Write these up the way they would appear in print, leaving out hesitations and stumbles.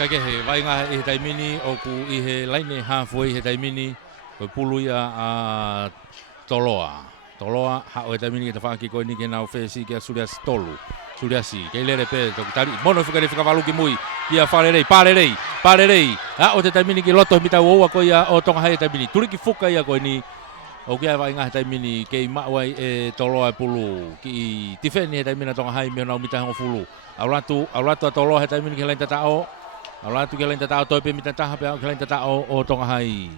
Kake he vainga I he taimini o ku I he laine halfway he taimini ko puluia a Toloa. Toloa ha o taimini ke tafaki ko ni ke na ofesi ke sulia stolu. Sulia si ke lere pe to tari mono fika valu ki mui ia parerei. Ha o te taimini ke loto mita wo ko ia o tonga hai taimini. Tuli ki fuka ia ko ni o kia vainga he taimini ke mawai e Toloa pulu ki tifeni he taimini tonga hai me na mita ho fulu. Aulatu Toloa he taimini ke lain tatao. Aulatu ke lain tatao toi pe mita taha pe ke lain tatao o tonga hai.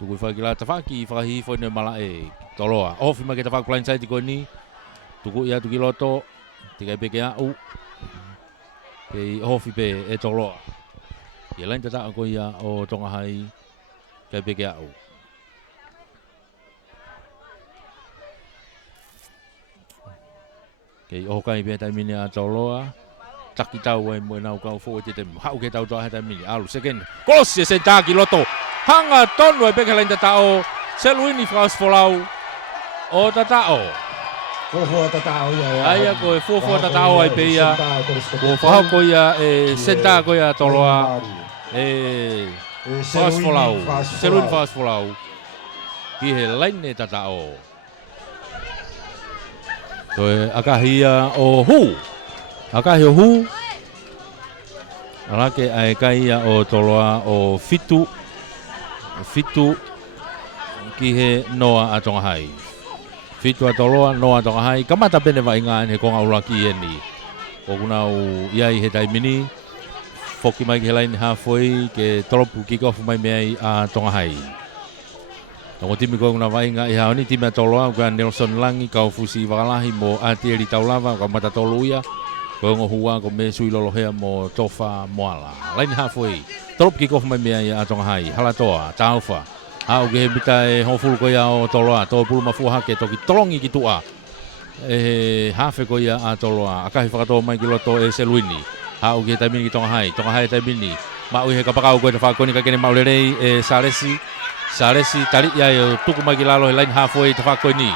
Tuku whakila tawhaki whakahi whone mala e Toloa. Ofi ma ke tawhak plain side ko ni. Tuku ia tuki loto. Tika pe ke au. Ke ofi pe e Toloa. Ke lain tatao ko ia o tonga hai. Ke pe ke au. Ke okai pe taimini a Toloa. Taki tau e mo nau kau fo te temu. Hau ke tau toa he taimini. Alu second. Kolossi se taki loto. Hanga tonu e peke lain tatao. Seluini fraus folau. O tatao. Fofo tatao ia. Aia ko e fofo tatao ai pe ia. Ko whahau ko ia e senta ko ia Toloa. E fraus folau. Seluini fraus folau. Ki he lain e tatao. Ko e akahia o hu. Akahi o hu. Alake ai kaia o Toloa o fitu ki he noa a tonga hai. Fitu a Toloa noa a tonga hai. Kamata pene wa inga he konga ulaki e ni. O kunau iai he taimini. Foki mai ke lain halfway ke tolopu kick-off mai mei a tonga hai. Tongo timi ko kuna wa inga i haoni timi a Toloa. Kua Nelson Langi kau fusi wakalahi mo atieri taulava. Kau mata tolu ia. Ko ngohua ko me sui lolohea mo tofa moala. Lain halfway. Tolopu kick-off mai mei a tonga hai. Halatoa, taufa. Hau ke bita e hofulu ko ia o Toloa. Tō pulu mafua hake toki tolongi ki tua. E hafe ko ia a Toloa. Akahi whakatoa mai ki loto e Seluini. Hau ke taimini ki tonga hai. Tonga hai taimini. Maui he kapakau ko e te whakoni ka kene maulerei e Saresi. Saresi tarik ia e tuku mai ki lalo he lain halfway te whakoni.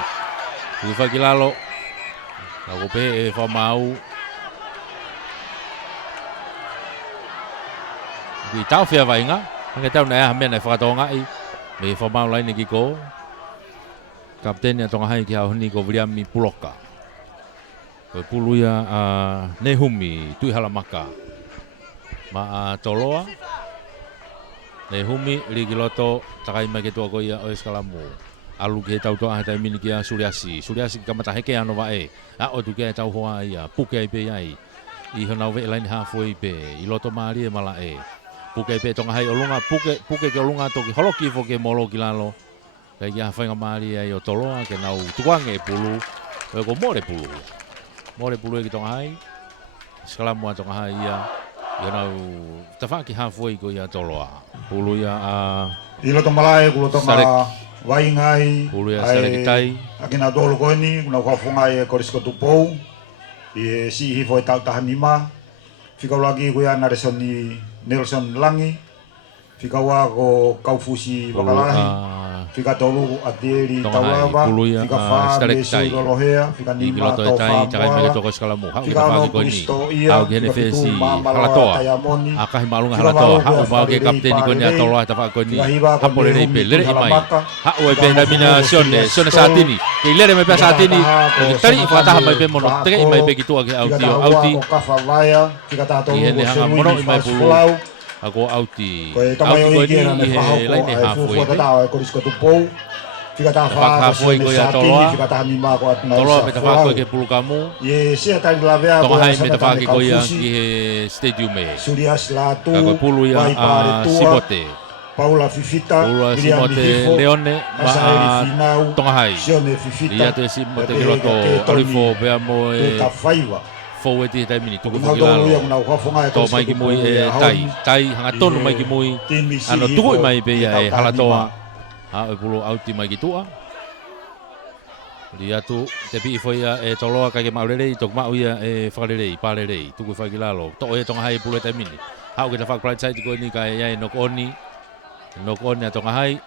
Tuku whaki lalo. Ako pe e whamau. Ki tau whia wainga. Hanga tau na ea mena e whakatoa ngai. Me whamau laini ki ko. Kapteni a tonga hai ki hau hini ko Viliami Puloka. Ko puluia a Nehumi Tui Halamaka. Ma a Toloa. Nehumi Ligi Loto takai mai ke tua ko ia o Eskalamu. Alu ke tau toa hata mini ki a Suriasi. Suriasi kamata heke ano wae. A o tu ke tau hoa ia. Puke ai pe ai. I honau ve laini halfway pe. I loto maari e mala e. Puke pe tonga hai olunga puke ke olunga toki holoki fo ke molo ki lalo. Kai ia whainga maari ai o Toloa ke nau tuange pulu. Ko more pulu. More pulu e ki tonga hai. Skalamu a tonga hai ia. Ia nau tawhaki halfway ko ia Toloa. Pulu ia a... I loto malae ku loto ma waingai. Pulu ia Sarekitai. Akina dolo ko ni kuna whafunga e korisko tupou. I si hifo e tau tahanima. Whikau lagi ko ia Nelson Langi. Whikaua ko Kaufusi Wakalahi. Whika tolu atieri taulava. Whika wha mesu rolohea. Whika nima tau wha moala. Whika no Kristo ia. Hau gene fesi halatoa. Akahi maalunga halatoa. Hau mau ke kapteni ko ni a Toloa ta wha ko ni. Hapore rei pe lere imai. Hau e pe na mina Sione saatini. Ke lere mai pe saatini. Tari whakataha mai pe mono. Teke imai pe ki tua ke auti o auti. I hene hanga mono imai pulu. Ako auti. Auti ko ni I he laine halfway. Halfway ko ia Toloa. Toloa me tawha ko ke pulu kamu. Tonga hai me tawha ko ia ki he stadium e. Ako pulu ia a Simote. Paula Fifita, Simote Leone ma tonga hai. Ia te Simote ki loto Olifo pea mo e fou e te taimini tuku whakilalo. Tō mai ki mui e tai hanga tonu mai ki mui. Ano tuku mai pe ia e halatoa. Hau e pulu auti mai ki tua. Li atu te pi foi ia e Toloa kake maurerei. Tok mau ia e whakarerei, pārerei. Tuku whakilalo. Tō e tonga hai pulu e taimini. Hau ke te whakurai tai tiko ni ka iai noko oni. Noko oni a tonga hai.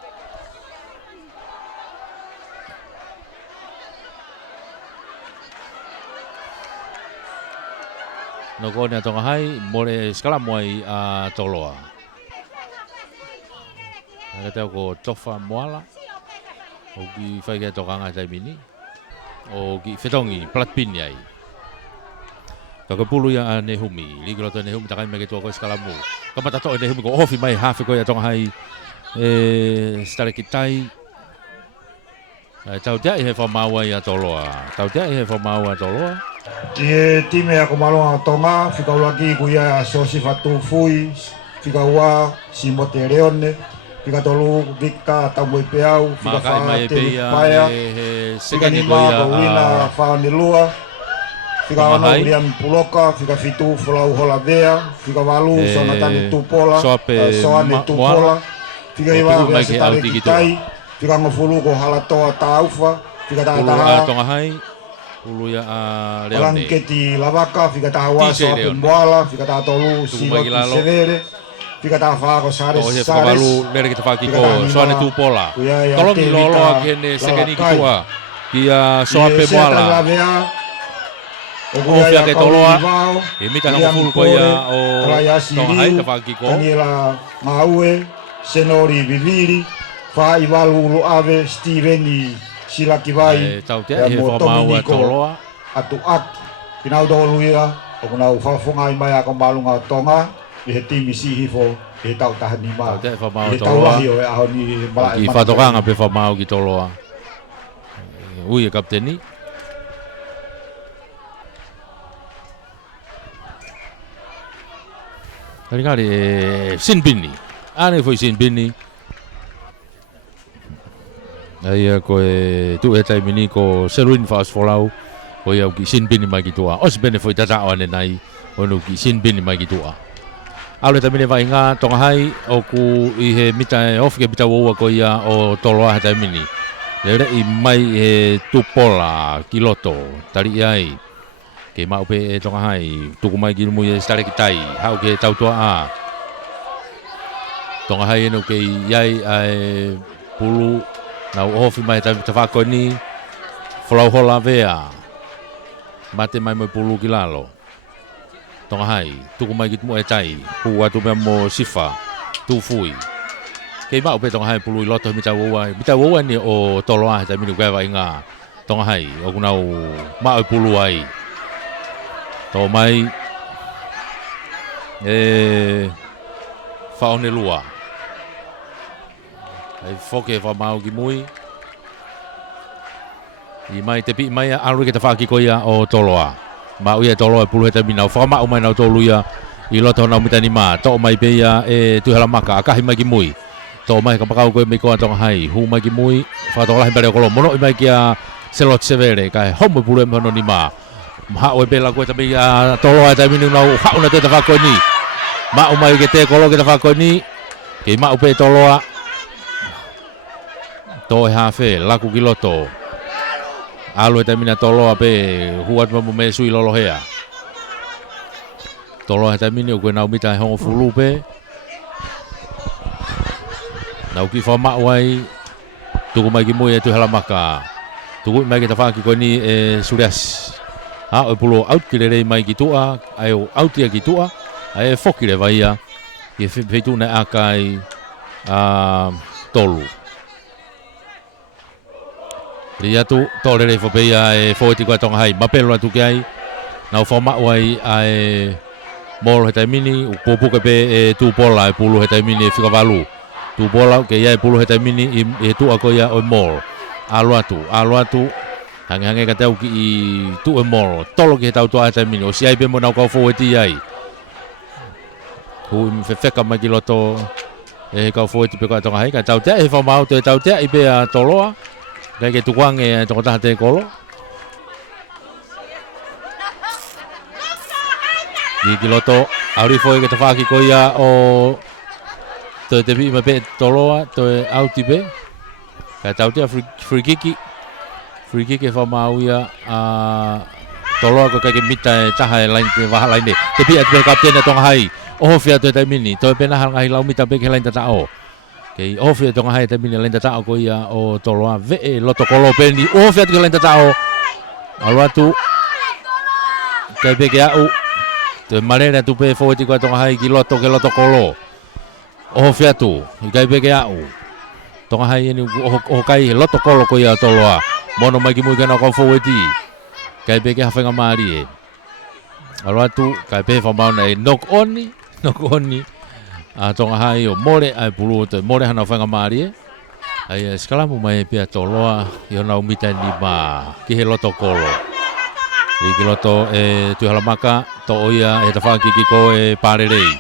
Noko oni a tonga hai. More skala moai a toloa. Ka teo ko tofa moala. O ki whai kia tokanga tai mini. O ki whetongi, platpini ai. Ka pulu ia a Nehumi. Ligi roto Nehumi takai me ke tua koe skalamu. Ka matato e Nehumi ko ofi mai hafe koe a tonga hai. Stare ki tai. Tau tea i he whamau ai a toloa. Tau tea i he whamau a toloa. Tie time ako malonga tonga, whikauraki kuia sosi fatu fui, whikaua si mote reone. Fika tolu vika tamu e peau, fika wha te paia, fika nima ko wina wha ni lua, fika ono William Puloka, fika fitu fulau hola vea, fika walu sona tani tupola, soane tupola, fika iwa vea se tare ki tai, fika ngofulu ko halatoa taufa, fika taha tonga hai, ulu ya Leone. Langketi lavaka, fika taha waso apu mboala, fika taha tolu siloti severe, fika taha whaako sares sares. Tohe whakawalu lere ki te whakiko, soane tūpola. Tolongi loloa kene sekeni ki tua. Kia soape moala. O fia ke toloa. E mita hanga fulu koe ia o tonga hai te whakiko. Daniela Maue, Senori Viviri, Wha Iwalu Ulu Ave, Steveni Silakivai. Tau tea he whamau a toloa. Atu atu. Kinau tolu ia, o kunau whafunga i mai a kombalunga tonga. I he timi si hifo, i he tau taha ni maa. Tau te whamau I he tau lahi o e aho ni malai. Ki whatokanga pe whamau ki toloa. Ui e kapteni. Karikari e Sinbini. Ane foi Sinbini. Ai ko e tu e taimini ko Selwyn Fast Folau. Ko ia ki Sinbini mai ki tua. Os bene foi tata o ane nai. Onu ki Sinbini mai ki tua. Aule tamine vai ngā tonga hai o ku i he mita e ofi ke mita waua ko ia o toloa he taimini. Lere i mai he tupola ki loto. Tari iai. Ke maupe e tonga hai. Tuku mai ki rumu i stare ki tai. Hau ke tautua a. Tonga hai eno ke iai ai pulu. Nau ofi mai ta whako ni. Whalau hola vea. Mate mai mai pulu ki lalo. Tonga hai, tuku mai ki tumu e tai, hua tu mea mo sifa, tu fui. Kei mau pe tonga hai pulu i loto mita wauai. Mita wauai ni o toloa he tai minu kai vai ngā. Tonga hai, o kunau mau pulu ai. Tō mai, whaone lua. Hei whoke whamau ki mui. I mai te pi mai aru ke te whakiko ia o toloa. Ma uia tolo e pulu he tamina o whakama o mai nau tolu ia i loto nau mitani mā. Tō mai pe ia e tuhela maka, akahi mai ki mui. Tō mai ka pakau koe me koa tonga hai, hu mai ki mui, whakatokalahi mbare o kolo. Mono i mai ki a selot severe, kai homo pulu e mhono ni mā. Mha o e pela koe tami a tolo e tamini nau hauna te whakoi ni. Ma o mai ke te kolo ke te whakoi ni, kei ma o pe toloa. Tō e hawhe, laku ki loto. Alo e tamina toloa pe huat mamu me sui lolo hea. Toloa e tamini o koe nau mita e hongo fulu pe. Nau ki whama wai. Tuku mai ki mui e tuhela maka. Tuku mai ki ta whaki koe ni e surias. Ha o pulo out ki rei mai ki tua. Ai o out ia ki tua. Ai e whoki re vai ia. I e whetuna e akai tolu. Ria tu tole re fopea e foiti ko tonga hai mapelo atu ki ai na foma wai ai mol he mini u popu ke pe e tu pola e pulu he mini fika valu tu pola ke ia e pulu he mini e tu akoia o mol alo atu hange ka tau ki i tu e mol tolo ki tau to he mini o si ai pe mo na ko foiti ai ku me feka mai ki loto e ka foiti pe ko tonga hai ka tau te e foma auto e tau te i pe a toloa. Kai ke tukuang e toko taha te kolo. Ki loto, auri foi ke te whaki ko ia o to te pi me pe toloa, to e auti pe. Kai tau te free kick e whamau ia a toloa ko kai mita taha lain te waha lain te pia te kapten tong hai o fia te mini to pena hal ngai lau mita be ke lain ta o ke o fia tong hai te mini lain ta o ko ia o toloa ve loto kolo peni o fia te lain ta o alwatu kai be ke au te marera tu pe fo ti ko tong hai ki loto ke loto kolo o fia tu kai be ke au tong hai ni o kai loto kolo ko ia toloa mono mai ki mu kana ko fo ti kai be ke hafenga mari e alwatu kai be fa mau nei knock oni a tonga hai o more ai pulu te more hana hafenga mari e ai skala mu mai pia toloa yo na umita ni ba ki he loto kolo ki loto tu halamaka to oia e tafaki ki ko e parerei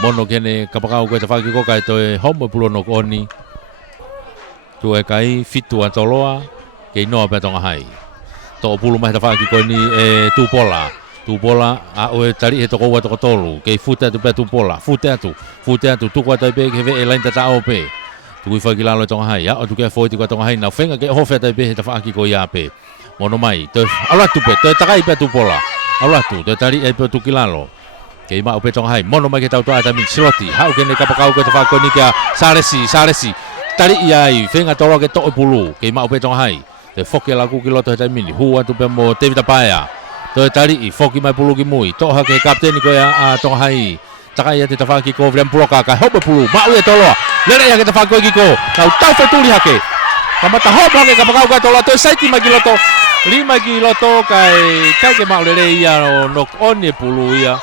mono kene kapakau ko tafaki ko kai to e homo pulu knock oni tu e kai fitu a toloa ke no pe tonga hai to pulu mai tafaki ko ni tu pola a o tari he to ko to tolu ke futa tu pe tu pola futa tu tu ko tai pe ke ve elain ta o pe tu fa ki lalo tonga hai ya o tu ke foi ti ko tonga hai na fenga ke ho fe tai pe he tafaki ko ya pe mono mai to ala tu pe to takai pe tu pola ala tu to tari e pe tu ki lalo ke ma o pe tonga hai mono mai ke tau to ata min sloti ha o ke ne kapakau ko tafaki ko ni ka saresi tari ai fenga to ke to pulu ke ma o pe tonga hai te foke lagu ki loto he mini hua tu pe mo te vita paia to tari i foki mai pulu ki mui to ha ke kapten ko ya a to hai takai ya te tafaki ko vrem puloka ka hobe pulu ma u e tolo lere ya ke tafaki ki ko tau fe tuli hake kamata hobe hake kapakau ka tolo to sai ki mai ki loto 5 kiloto kai ke ma lere ya no oni pulu ya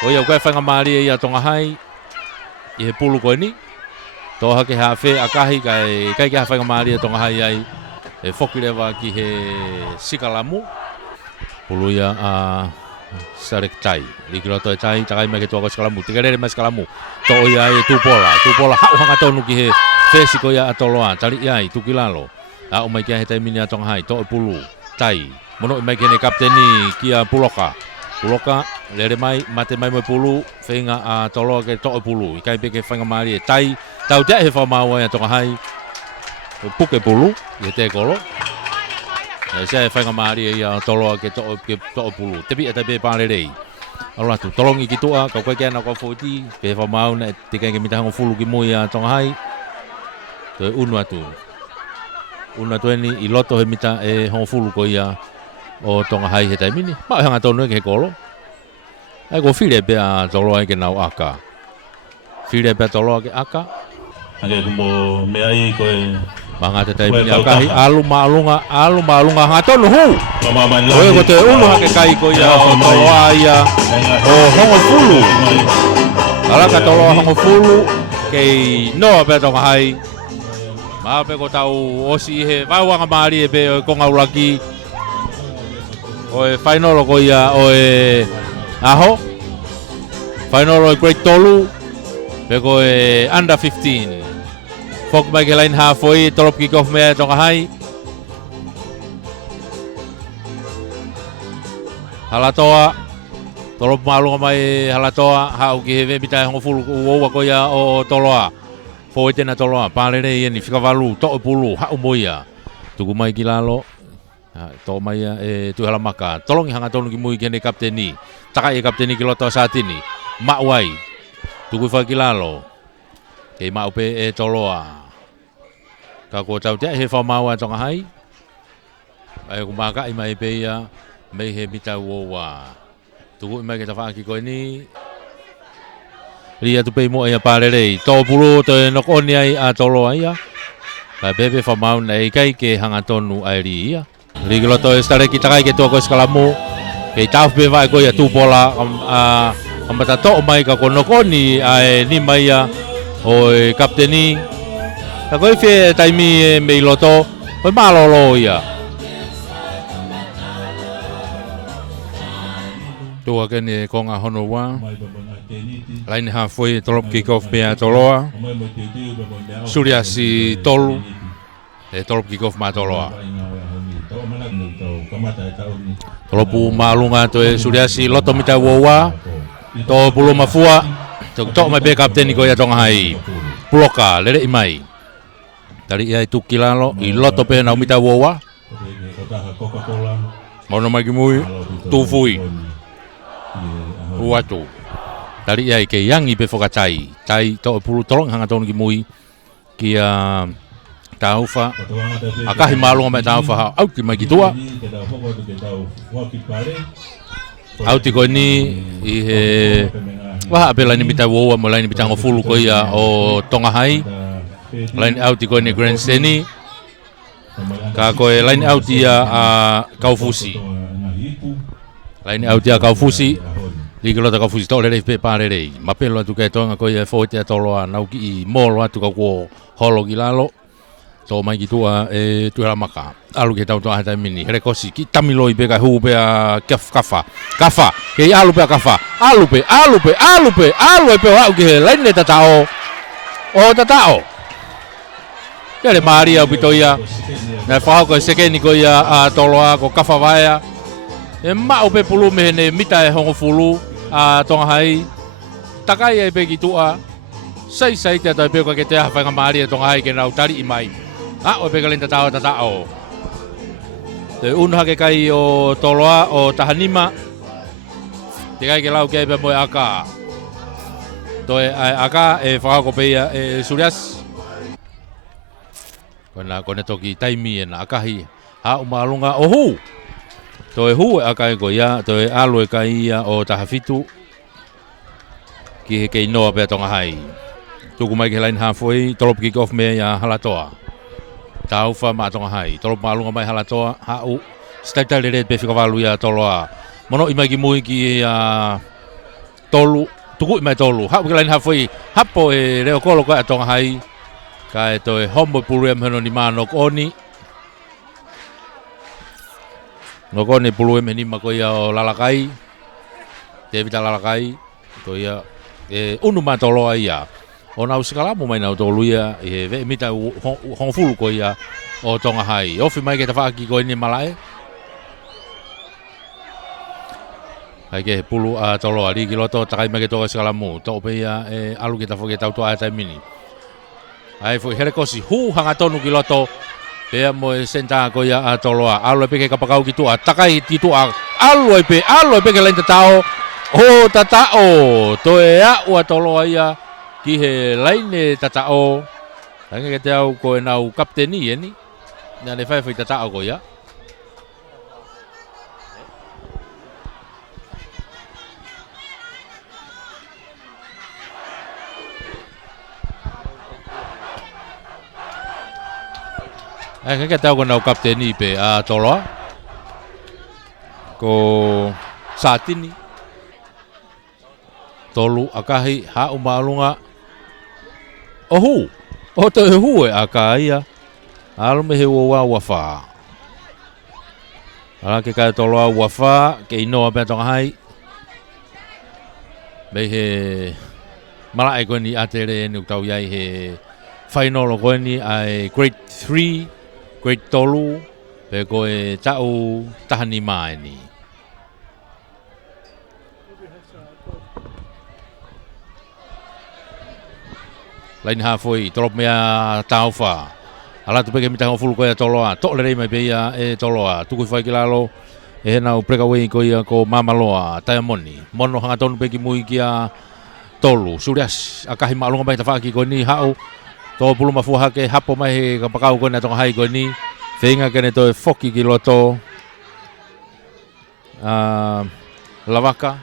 o ya ko fa ngamari ya to hai e pulu ko ni to ha ke ha fe akahi kai ke ha fa ngamari to hai ai e foki lewa ki he sikalamu pulu ya a sarek tai likilo to tai takai me ke to ko sikalamu tigere me sikalamu to ya e tu pola ha hanga tonu ki he fesiko ya atoloa tali ya tu kilalo a o mai ke he tai mini atong hai to pulu tai mono mai ke ne kapteni ki a puloka lere mai mate mai mo pulu fenga a tolo ke to pulu kai be ke fanga mari tai tau ja he fa mau ya to hai puke pulu ye te kolo se fanga mari ya tolo ke to pulu tebi eta be pare rei ala tu tolong iki tu a ka ko ke na ko foti pe fa mau na te ke mi ta ngo fulu ki mo ya to hai to unu atu ni iloto he mita e ho fulu ko ya o tonga hai he tai mini ma hanga tonu ke kolo ai go file be a tolo ai ke nau aka file be tolo ke aka age mo me ai ko manga te tai mini aka hi alu malunga ha tonu hu mama o ko te ulu ha ke kai ko ya o tolo ai ya o hongo fulu ala ka tolo hongo fulu ke no be tonga hai ma pe ko tau osi he va wa mari e be ko ngaulaki o e final ko ia o e aho final o great tolu pe ko e under 15 fok mai ke line halfway top kick off me to hai halatoa top malu mai halatoa ha o ki he bita ho fulu o ko ia o toloa fo tena toloa pale re ni fika valu to pulu ha o moia tuku mai ki lalo to mai e tu hala maka tolong hanga tonu ki mui kene kapteni taka e kapteni ki loto satini ma wai tu ku fa ki lalo ke ma upe e toloa ka ko tau te he fa mawa tonga hai ai ku maka i mai pe ya me he bita wo wa tu ku mai ke ta fa ki ko ni ria tu pe mo e pare rei to pulu to no koni ai a toloa ia ka bebe fa mau nei kai ke hanga tonu ai ria Rigolo to stare kita kai ke to ko skalamu ke tau be vai ko ya tu pola am bata to mai ka ko no koni ai ni mai ya o kapteni ka ko fe taimi me loto ko malo lo ya to ka ni ko nga hono wa line halfway top kick off pe toloa surya si tolu top kick off ma toloa Tolopu malunga to e suriasi loto mita wowa to pulu mafua to mai be kapten ko ya tonga hai puloka lere imai dari ia itu kilalo i loto pe na mita wowa Mono mai ki mui tu fui. Uatu. Tari ai ke yangi pe whakatai. Tai to pulu tolong hanga tonu ki mui. Ki a taufa. Akahi malunga mai taufa auti mai ki tua. Auti ko ni i he waha pe laini mita woa mo laini mita ngofulu ko ia o Tongahai. Laini auti ko ni Grand Steni. Ka koe laini auti a Kaufusi. Laini auti a Kaufusi. Likelota Kaufusi tole rei pe pare rei. Mapelo atu kai tonga koe fote toloa nauki i molo atu ka ko holo ki lalo. To mai ki tua e tua maka. Alu ke tau toa hata mini. Here kosi ki tamiloi pe ka hu pe a kafa. Kafa. Ke alu pe a kafa. Alu pe pe wa ke laini tatao. O tatao. Kere Maria pitoia. Na whao ko sekeni ko ia a toloa ko kafa vaea. E mao pe pulu me ne mita e hongo fulu a Tongahai. Takai e pe ki tua. Sai te tai pe ko ke te hawhainga Maria Tongahai ke nau tari i mai. O pe ka lenta tatao. Te unha ke kai o toloa o Tahanima. Te kai ke lau ke pe moe aka. Toe aka e whao ko pe ia e Surias. Kona toki taimi e na akahi ha umalunga o hu. Toe hu e akai ko ia, toe alo e kai ia o Tahafitu. Ki he kei noa pe Tongahai. Tuku mai ke lain halfway, tolop kick off me ia halatoa. Taufa ma Tongahai, tolop malunga mai halatoa, hau. Staitai le pe whikawalu ia toloa. Mono i mai ki mui ki ia tolu, tuku i mai tolu. Hau ke lain halfway, hapo e reo kolo koe a Tongahai. Kai toi homo puluem heno ni maa nok oni. Nok oni puluem heni ma koia o lalakai. Te vita lalakai. Koia unu maa toloa ia. O nau sikalamu mai nau tolu ia. I ve mita hongfulu koia o Tongahai. Ofi mai ke ta whaaki koe ni malae. Kai ke pulu a toloa. Riki loto takai mai ke toka sikalamu. Tau pe ia alu ke ta whake tau toa atai mini. Ai foi here kosi hu hanga tonu ki loto pe mo senta ko ya atoloa alo pe ke kapakau ki tua takai ti tua alo pe ke lenta tao o tatao to e a o atoloa ia ki he laine tatao tange ke tau ko na u kapteni ni na le fai tatao ko ya Kaya tau ko na kapteni pe a toloa ko satini tolu akahi ha umalunga ohu o te hu e akaia alu me he wa wafa ala ke ka toloa wafa ke ino pe Tongahai me he mala e ko ni atere ni tau yai he final ko ni ai grade 3 Great tolu pe koe tau Tahanima ni. Lain hafoi tolop mea taufa. Ala tu peke mita ngofulu koe toloa. Tok le rei mai pe ia e toloa. Tuku fai ki lalo e nau breakaway ko ia ko mamaloa Taiamoni. Mono hanga tonu peki mui ki a tolu. Surias akahi maalunga mai tawhaki ko ni hau. Tō pulu mafua hake hapo mai he kapakau koe na Tongahai koe ni. Whenga kene toi foki ki loto. Lavaka.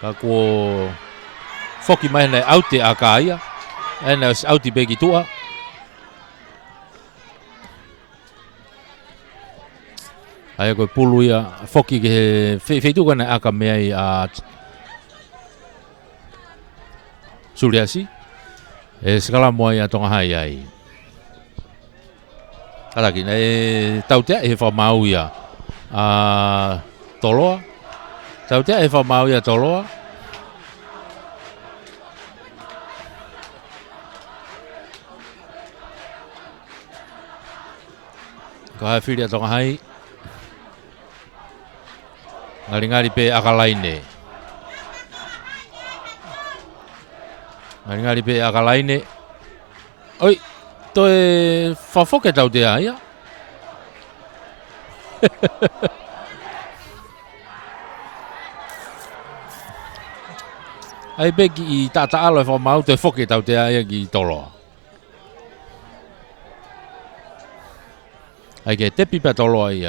Ka kuo foki mai nei auti a kaia. Ena auti begi tua. Ai koe pulu ia foki ki he wheitu koe nei aka mea i a Suriasi. E skala moa ia Tongahai ai. Araki, tautea e whamau ia toloa. Tautea e whamau ia toloa. Ko hae whiri a Tongahai. Ngari pe akalaine. Ngari pe akalaine. Oi, toe whafoke tau te aia. ai be ki ta alo e fa mau te foke tau te ai ki tolo ai ke te pipa tolo ai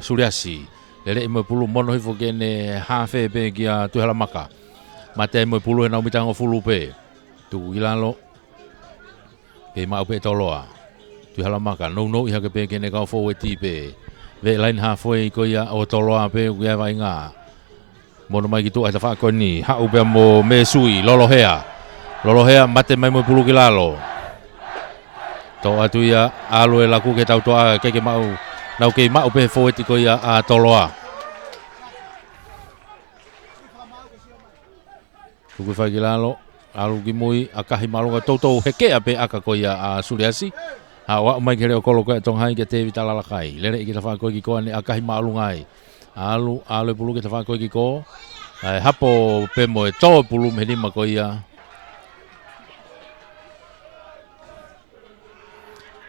Suriasi lele mo pulu mono hi foke ne ha fe be ki a tu hala maka ma te mo pulu na umita ngo fulu pe tu ilalo ke ma pe tolo a tu hala maka no i ha ke pe ke ne ka fo we ti pe ve line ha foi ko ia o tolo a pe ku ia vai nga mono mai ki tu ai ta fa ko ni ha u be mo me sui lolohea mate mai mo pulu ki lalo to atu ia alo e laku ke tau toa ke mau nau ke mau pe fo ti ko ia a toloa ku fa ki lalo alu ki mui akahi malunga toto heke ape aka ko ia a Suriasi ha wa mai ke o kolo ko tong hai ke te vitala lakai lere ki ta fa ko ki ko ni akahi malunga ai alu pulu ke ta fa ko ki ko ai hapo pe mo e to pulu me ni ma ko ia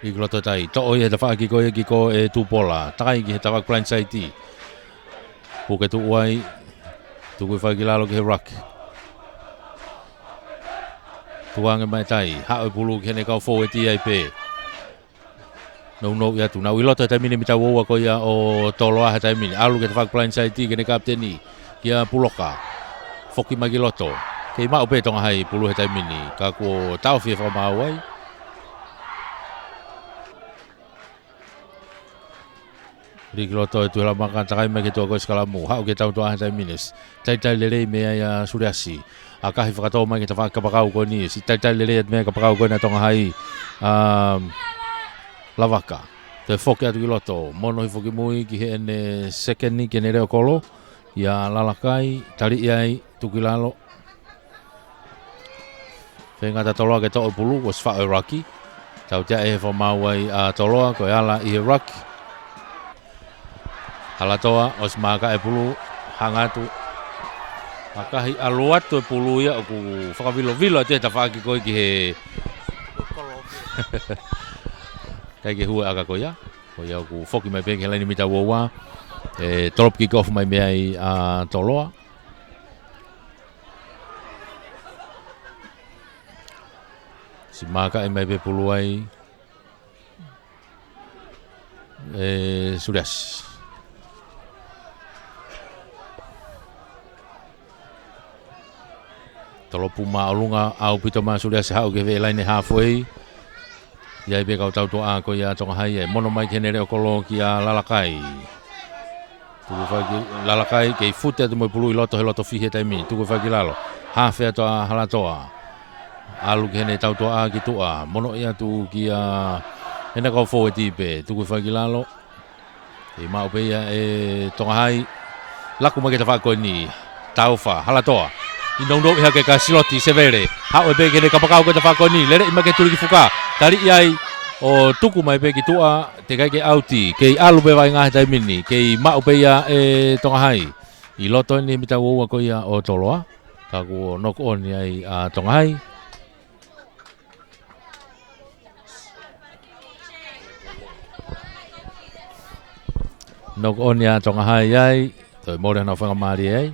i gloto tai to o e da fa ki ko e tu pola tai ki ta va plan sai ti po ke tu wai tu ko fa ki lalo ke rock tu anga mai tai ha o pulu ke ne ka fo e ti ai pe no ya tu na wi loto tai mini mita wo ko ya o tolo ha tai mini alu ke ta va plan sai ti ke ne kapteni kia puloka foki magi loto ke ma o pe tonga hai pulu he tai mini ka ko tau fi fa ma wai Rigloto tu la makan takai me ke tu ko skala mu ha ke tau to ha tai minutes tai lele me ya Suriasi akahi fakato mai ke ta ka pakau ko ni si tai lele me ka pakau ko na tonga hai lavaka te foke atu loto mono hi foki mui ki he ene second ni ke ne reo kolo ya lalakai tali ai tu kilalo venga ta tolo ke to pulu was fa Iraqi tau te e fo mawai a tolo ko ala i Iraq Halatoa os maka e pulu hangatu akahi aluatu e pulu ya ku fakavilo te ta faki ko ki he kai ke hua aga ko ya ku foki mai pe ke lani mita wowa e top kick off mai mai a toloa si maka e mai pe pulu ai Suriasi tolo puma olunga au pito ma Suriasi hau ke ve line halfway ia be ka tau to a ko ia tonga hai e mono mai kenere o kolo ki a lalakai tu fa ki lalakai ke fute de mo pulu i loto fi he tai mi tu fa ki lalo ha fe to a hala to a alu kene tau to a ki tu a mono ia tu ki a ena ko fo ti be tu fa ki lalo e ma o be ia e tonga hai laku ma ke ta fa ko ni tau fa hala to a Ino iha ke ka siloti severe ha o be ke ka pakau ke ta fa ko ni lere ima ke tuli ki fuka tali ai o tuku mai pe ki tua te kai ke auti ke alu be vai nga tai mini ke ma o be ia e tonga hai i loto ni mita wo ko ia o toloa ka ko nok on ai a tonga hai nok on ya tonga hai ai to mo na fa mari ai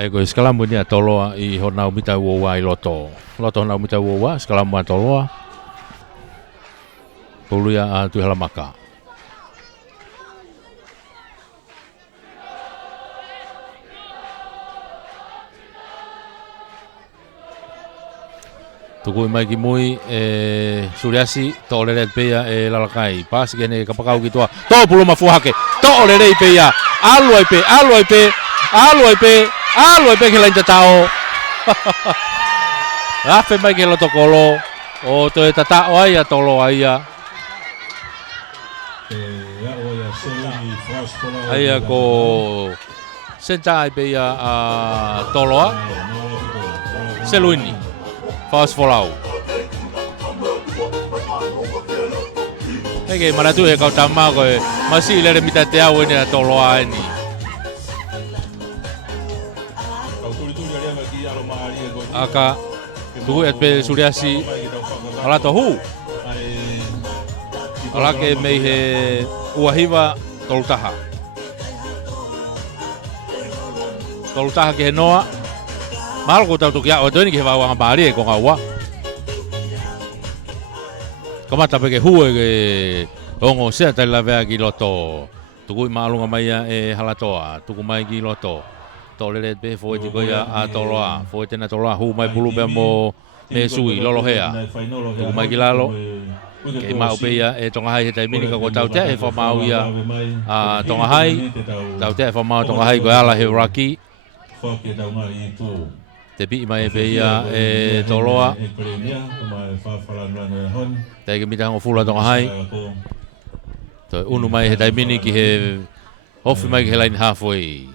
ai ko skala mo ni toloa i hona umita wo wa i loto na umita wo wa skala mo toloa pulu ya tu hala maka tuku mai ki mui Suriasi to ole pe ya lalakai pas gene ka pakau ki to pulu mafu hake to ole pe ya alu pe ke lain tatao afe mai ke loto kolo o to e tatao ai a tolo ai a ai ko senta ai pe a toloa seluini fast folau ke maratu e ka tama ko masi le mita te au ni a toloa ni aka tuku et pe Suriasi ala to hu Ala ke mei he uahiwa tolutaha. Tolutaha ke he noa. Mahalo ko tau tukia o toini ke he wawanga bahari e ko ngaua. Kamata pe ke hue ke hongo sea tai lavea ki loto. Tuku i maalunga mai e halatoa. Tuku mai ki loto. Tolele pe foi ti ko ia a toloa. Foi tena toloa hu mai pulu pe mo me sui lolo hea. Tuku mai ki lalo. Ke mau pe ia e Tongahai he taimini ka ko tau te he whamau ia a Tongahai. Tau te he whamau Tongahai ko ala he raki. Te pi mai pe ia e toloa. Te ke mita hango fula Tongahai. Toi unu mai he taimini ki he hofi mai ki he lain halfway.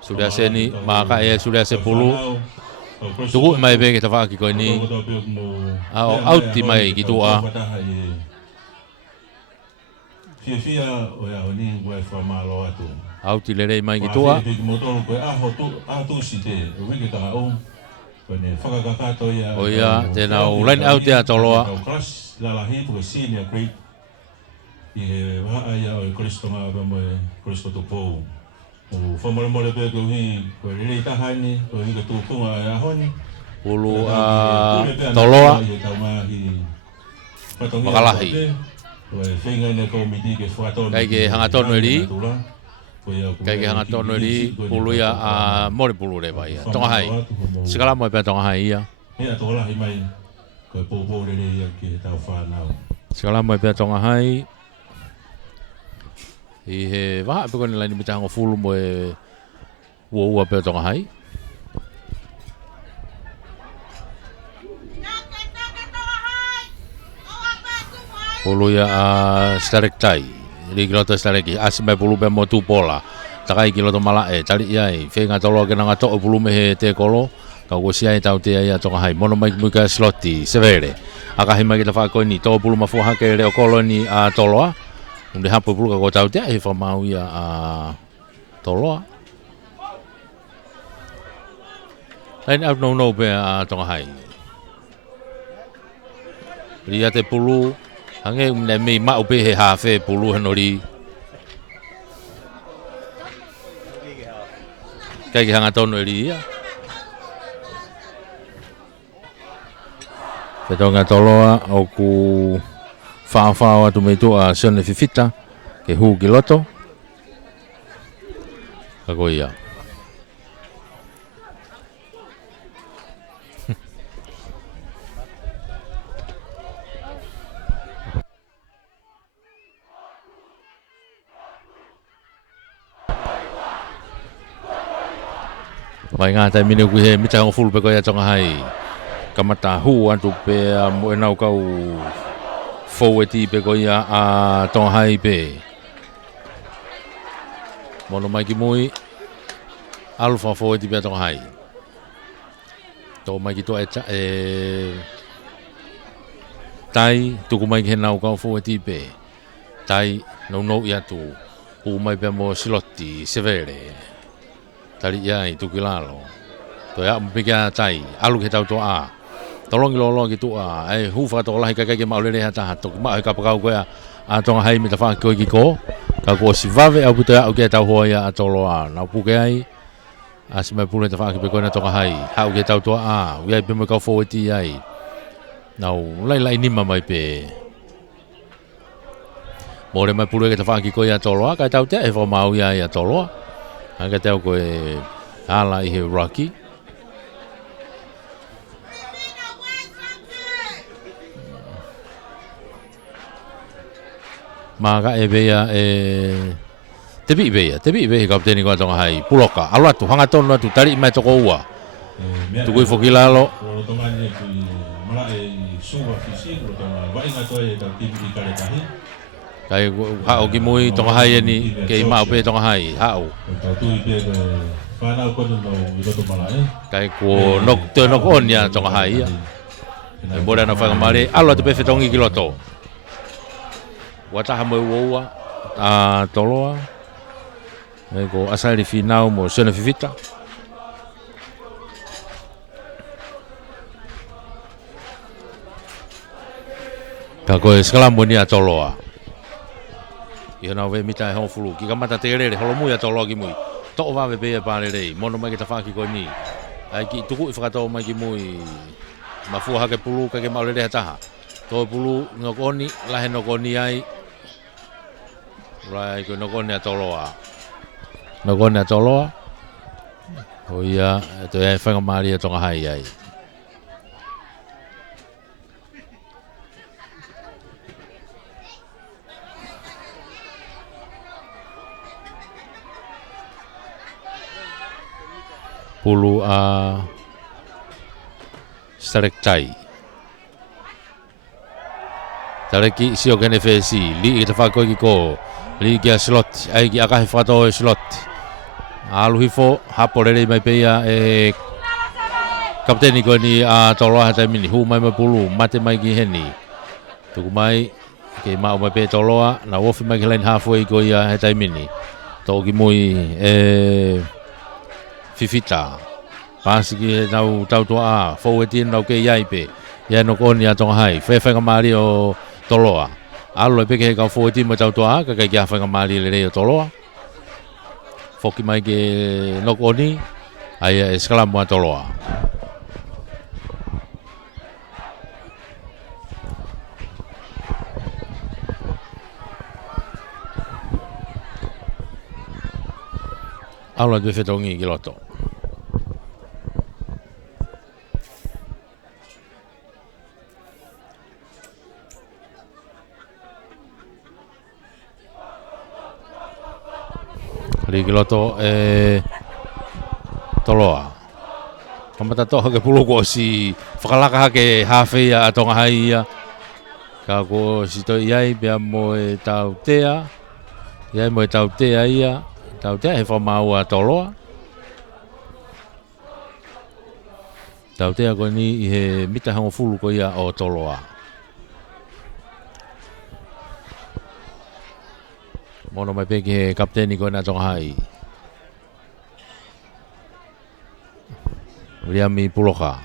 Sudah seni maka e sudah 10. Tuku mai be ke tawaki ko ni. Au auti mai ki tua. Auti lere mai ki tua. O ia tena o lain auti a toloa. Ulu toloa makalahi kai ke hangatono ri kai ke hangatono ri ulu ia a mori pulu re vai Tongahai segala mo pe Tongahai ia segala mo pe Tongahai i he waha pe kone laini mita hango fulu mo e ua pe Tongahai. Pulu ya starek tai, di kiloto stareki asimai pulu pe mo tu pola, takai kiloto mala tali iai, fenga tolo kena ngato pulu me he te kolo, kau gosia tau te ia Tongahai, mono mai muka sloti severe, akahima kita fa ko ni to pulu mafu hake le kolo ni a toloa, unde hapo pulu kau tau te he fa mau ia a toloa. Lain au no pe a Tongahai. Ria te pulu hange ne me ma upe he hafe pulu hanori kai hanga tono ria petonga toloa o ku fa tu metu a sone fifita ke hu kiloto kagoia mai ngā tai mine ku he mita hango fulu pe ko ia Tongahai kamata hu antu pe mo e nau kau foweti pe ko ia a Tongahai pe mono mai ki mui alfa foweti pe Tongahai to mai ki to e tai tuku mai ki he nau kau foweti pe tai no ia tu hu mai pe mo siloti severe tali ia i tuki lalo. To ia mpika tai, alu ke tau toa. Tolongi lolo ki tua, ai hufa to lahi ka ke maulele hata to ma ka pakau ko a Tongahai mi ta fa ko ki ko. Ka ko si vave au puta au ke tau hoia a toloa. Na puke ai. Asima pule ta fa ki ko na Tongahai. Ha ke tau toa, ui ai pe mo ka foweti ai. Na lai ni mai pe. More mai pule ke ta fa ki ko ia toloa, ka tau te e fo mau ia ia toloa. Hanga tau ko e ala i he Rocky. Maka e bea e te bi bea he kapteni ko Tongahai puloka ala tu hanga tonu tu tari mai toko ua. Tu ko fokilalo. Kai hao ki mui Tongahai ni ke mau pe Tongahai hao. Kai ko nok on ya Tongahai ya. Bora na fa mare alo te pe fetongi kiloto. Wata hamo woa a toloa. Ko asali finau mo sona fifita. Ka koe skalamu ni a toloa. Ia na we mita e hon fulu. Ki kamata te rere holo mui a toloa ki mui. To wa we be pa rere. Mono mai ki ta whaki koe ni. Ai ki tuku i whakatau mai ki mui. Ma fua hake pulu ka ke maurere hataha. Tō pulu nokoni lahe nokoni ai. Rai koe nokoni a toloa. Nokoni a toloa. O ia to e whangamari a tonga hai ai. Pulu a Sarektai. Tareki sio kene fesi li i te whako ki ko li ki a slot ai ki akahe whakato e slot. Alu hifo haporere mai peia e kapteni ko ni a toloa hata mini hu mai pulu mate mai ki heni. Tuku mai ke mau mai pe toloa na wofi mai ki line halfway ko ia hata mini. To ki mui fifita. Pasi ki nau tau toa forward nau ke iai pe. Ia no koni a tonga hai. Whewhenga maari o toloa. Alu e peke he kau forward mo tau toa ka kai kia whenga maari le rei o toloa. Foki mai ke no koni ai e skalamu a toloa. Alu e whewhetongi ki loto. Riki loto toloa. Kamata toha ke pulu ko si whakalaka ke hawhea a tonga hai ia. Ka ko si to iai bea mo e tau tea. Iai mo e tau tea ia. Tau tea he whamau a toloa. Tau tea ko ni i he mita hango fulu ko ia o toloa. Mono mai peki he kapteni ko na tonga hai. Riami puloka.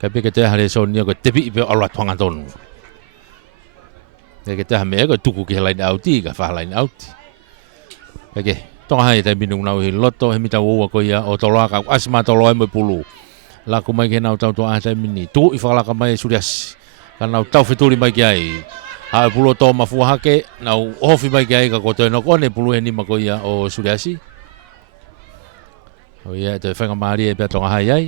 Kai peke te hare so ni ko tepi pe ala tonga tonu. Ke te hame ko tuku ki line auti ka fa line auti. Peke tonga hai te binung nau hi loto he mita wo ko ia o toloa ka asma toloa mo pulu. La ku mai ke nau tau to a te mini. Tu i fa ka mai surias. Ka nau tau fituri mai ki ai. Ha pulo to mafua hake na ofi mai kai ka ko te no kone pulu ni mako ia o suriasi. O ia te whenga maari e pia tonga hai ai.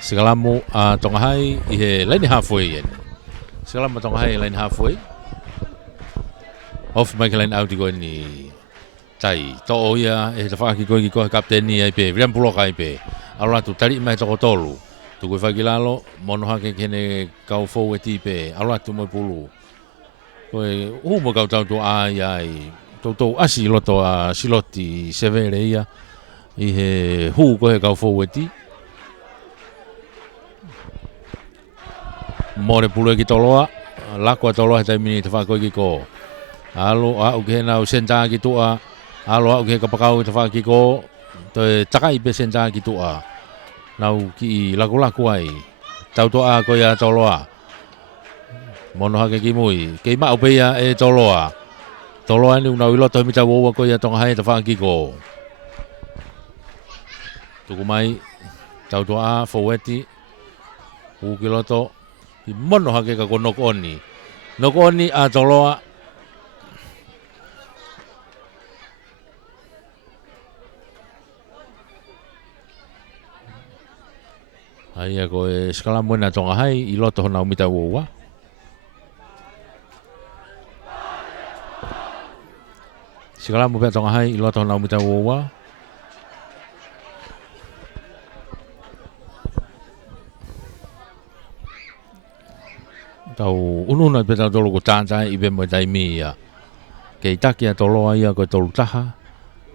Sigalamu a tonga hai i he laini halfway yen. Sigalamu tonga hai laini halfway. Ofi mai ke laini auti ko ni tai. To o ia e te whaki ko ki ko kapteni ai pe. Riam pulo kai pe. Aula tu tari mai toko tolu. Tu koe whakilalo mono hake kene kau fou e tipe. Aula tu mo pulu. Koe mo kau tau tu ai ai. Tau asi loto a siloti severe ia. I he koe kau fou e ti. More pulu e ki toloa, lako a toloa he taimini te whakoi ki ko. Alo a uke nau senta ki tua, alo a uke kapakau te whaki ko, te takai pe senta ki tua. Nau ki lako ai, tau toa ko ia toloa. Mono hake ki mui, kei mau pe ia e toloa. Toloa ni unau iloto he mita woua ko ia tonga hai te whaki ko. Tuku mai, tau toa, foweti, uki loto, i mono hake ka ko nokoni. Nokoni a toloa. Ai ko e skalamu na tonga hai i loto hona umita woua. Skalamu pe tonga hai i loto hona umita woua. Tau ununa pe tau tolo ko tātai i be mo taimi ia. Kei taki a toloa ia ko tolu taha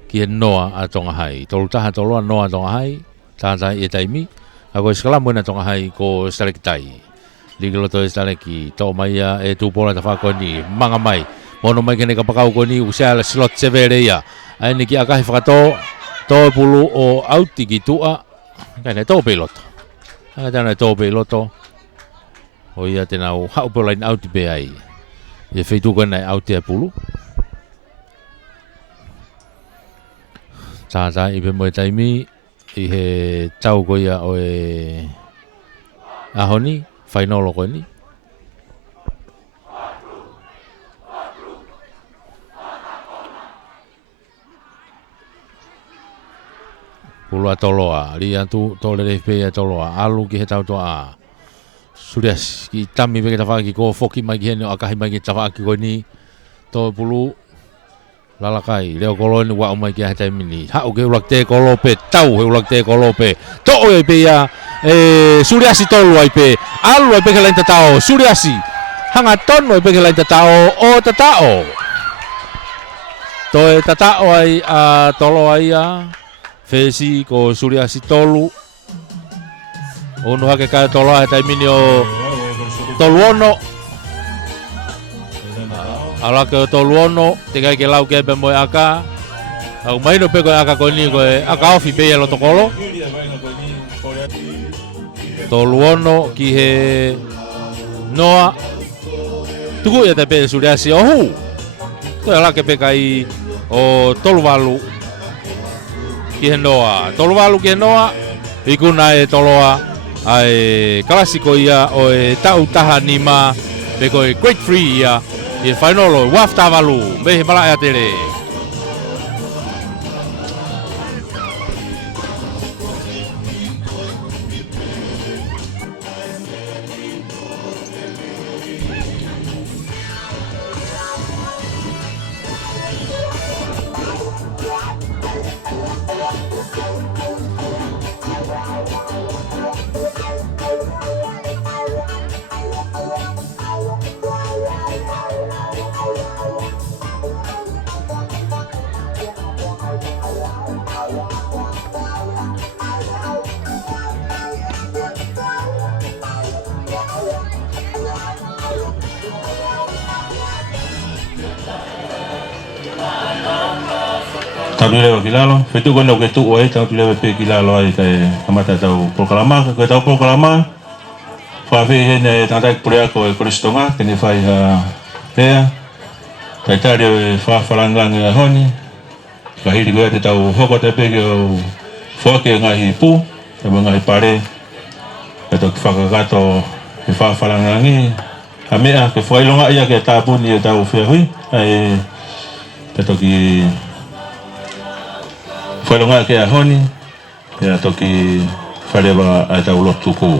ki e noa a tonga hai. Tolu taha toloa noa tonga hai, tātai e taimi. A ko skalamu na tonga hai ko Sarektai. Ligeloto e stale ki to mai e tu pola ta fa ko ni manga mai mono mai kene ka pakau ko ni usia le slot severe ia ai ni ki aka he whakato to pulu o auti ki tua kai ne to piloto ai tana to piloto o ia tena o hau pola in auti be ai e feitu ko nei auti e pulu sa i pe mo taimi i he tau ko ia o e ahoni final ko ni pulu atoloa ri atu tole le pe atoloa alu ki he tau to a surias ki tami be ta fa ki ko foki mai ki no akahi mai ki ta fa ki ko ni to pulu lalakai leo koloni wa mai ki ha tai mini ha o ke ulak te kolope tau he ulak te kolope to e pe ya suriasi tolu ai pe alu ai pe ke lain tatao suriasi hanga ton ai pe ke lain tatao o tatao to e tatao ai a tolo ai a fesi ko suriasi tolu ono ha ke ka tolo ai tai mini o toluono ala ke toluono te kai ke lau ke pe mo aka au mai no pe ko aka ko ni ko aka ofi pe lo tokolo toluono ki he noa tuku ya te pe suriasi ohu to ala ke pe kai o toluvalu ki he noa toluvalu ki he noa ikuna e toloa ai klasiko ia o e tau taha nima pe ko great free ia i final wafta valu me mala ya tere Tau lewa kilalo, fetu kono ke tu oi tau lewa pe kilalo ai kai amata tau proklama, ko tau proklama. Fa ve ne tanta prea ko Kristonga, ke ne fai ha ea. Tai tari fa falangang honi. Ka hiri ko te tau hoko te pe ko foke ngai pu, te ngai pare. Ka to fakagato e fa falangangi. Amea ke foi longa ia ke tapu ni tau fe hui. Ai te to ki foi longa ke a honi ya toki fareba a tau lotu ko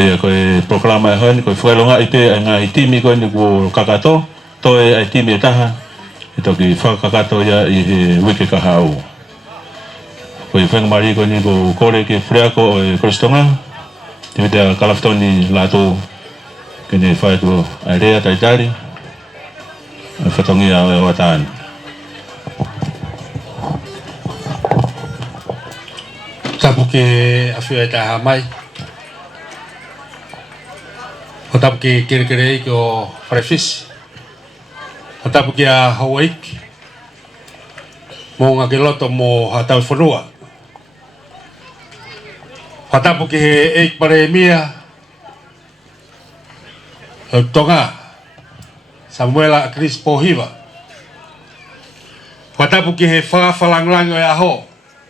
e proklama honi ko foi longa ipe nga itimi ko ni ko kakato to e itimi taha toki fa kakato ya i wiki ka hau ko e feng mari ko ni ko kore ke frea ko e Kristonga te da kalaftoni lato ke ne fa ko area taitari fatongi a watan tapuke afia ta mai o tapuke kere ko fresh o tapuke a Hawaii mo nga geloto mo hatau fonua o tapuke e pare mia o tonga Samuela Crispo Hiva. Watapu ki he whakafalang o aho,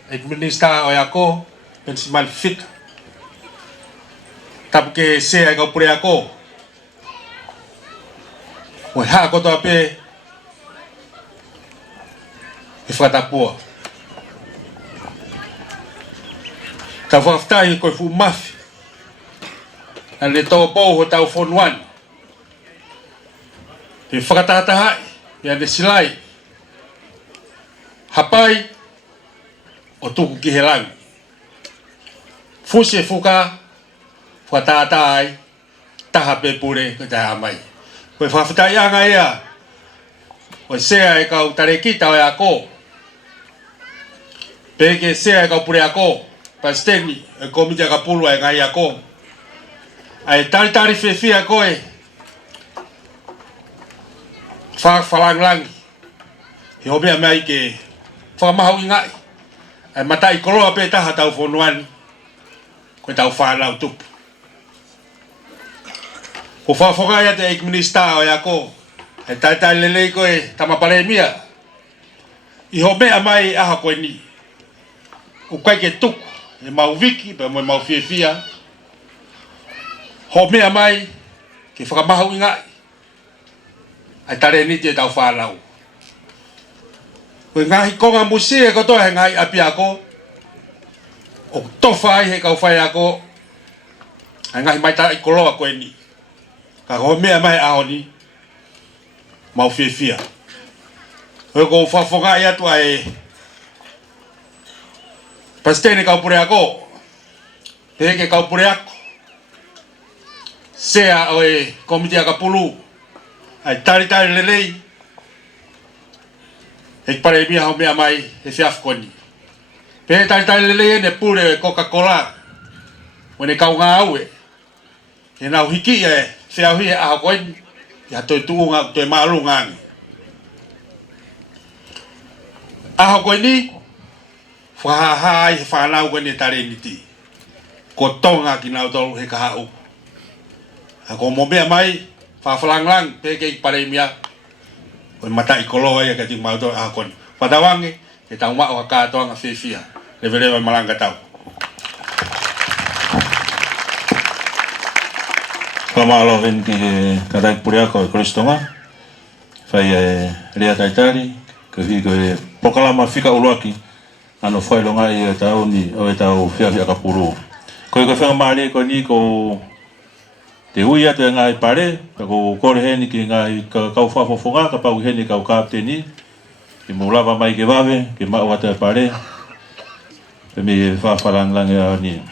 ek minista o ako, pensimal fit. Tapu ki he sea ka pure ako. O ha koto ape, e whatapua. Ta whaftai koe fu mafi. An le tō pou ho tau fonuan. Te whakatatahai, ia ne silai, hapai, o tuku ki he lau. Fuse fuka, whakatatai, taha pe pure, ko taha mai. Koe whawhitai anga ia, o sea e kau tare kita o e ako, peke sea e kau pure ako, Pasteni, komiti ka pulu ai ngai ako. Ai tari fefia koe. Falang he hobea mai ke whamahau ngai. Ai matai koloa pe taha tau whonuan. Koe tau whanau tupu. Ko whawhongai ate ek minista o ako. Ai tai lelei koe tamapare mia. I hobea mai aha koe ni. Ko kai ke tuku. E mau wiki, pe mo mau fia. Hobea mai ke whakamahau ngai. Ai tare ni te tau whanau. Koe ngahi konga musea ko toa he ngai api ako. O tofa ai he kau whai ako. Ai ngahi mai tarai koloa koe ni. Ka ho mea mai aho ni. Mau fia. Koe ko whafonga i atu ai. Pastene kau pure ako. Peke kau pure ako. Sea oe komiti aka pulu. Ai tari lelei. Hek pare mia hau mea mai he fiaf koni. Pe tari lelei ne pure Coca-Cola. Wene kau ngā aue. He nau hiki e fiau hi e aho koni. Ia toi tuunga toi maalu ngangi. Aho koni. Whahaha ai he whanau koni tare niti. Ko tonga ki nau tolu he kahau. Ako mo mea mai. Whawhalang peke pare mia. Koe matai koloa ia kati mauto a kon. Whatawange, e tau mao a kātoanga whiwhia. Lewerewa malanga tau. Whamalo ven ki he katai puriako e Koristonga. Whai e rea taitari. Ka hui koe pokalama whika uruaki. Ano whailonga i e tau ni o e tau whiawhia ka puru. Koe koe whenga maare koe ni ko te hui atu e ngai pare, ko kore heni ki ngai kau whafofonga, ka pau heni kau kapteni, ki mūlawa mai ke wawe, ki mau atu e pare, pe me whawhalang e ni.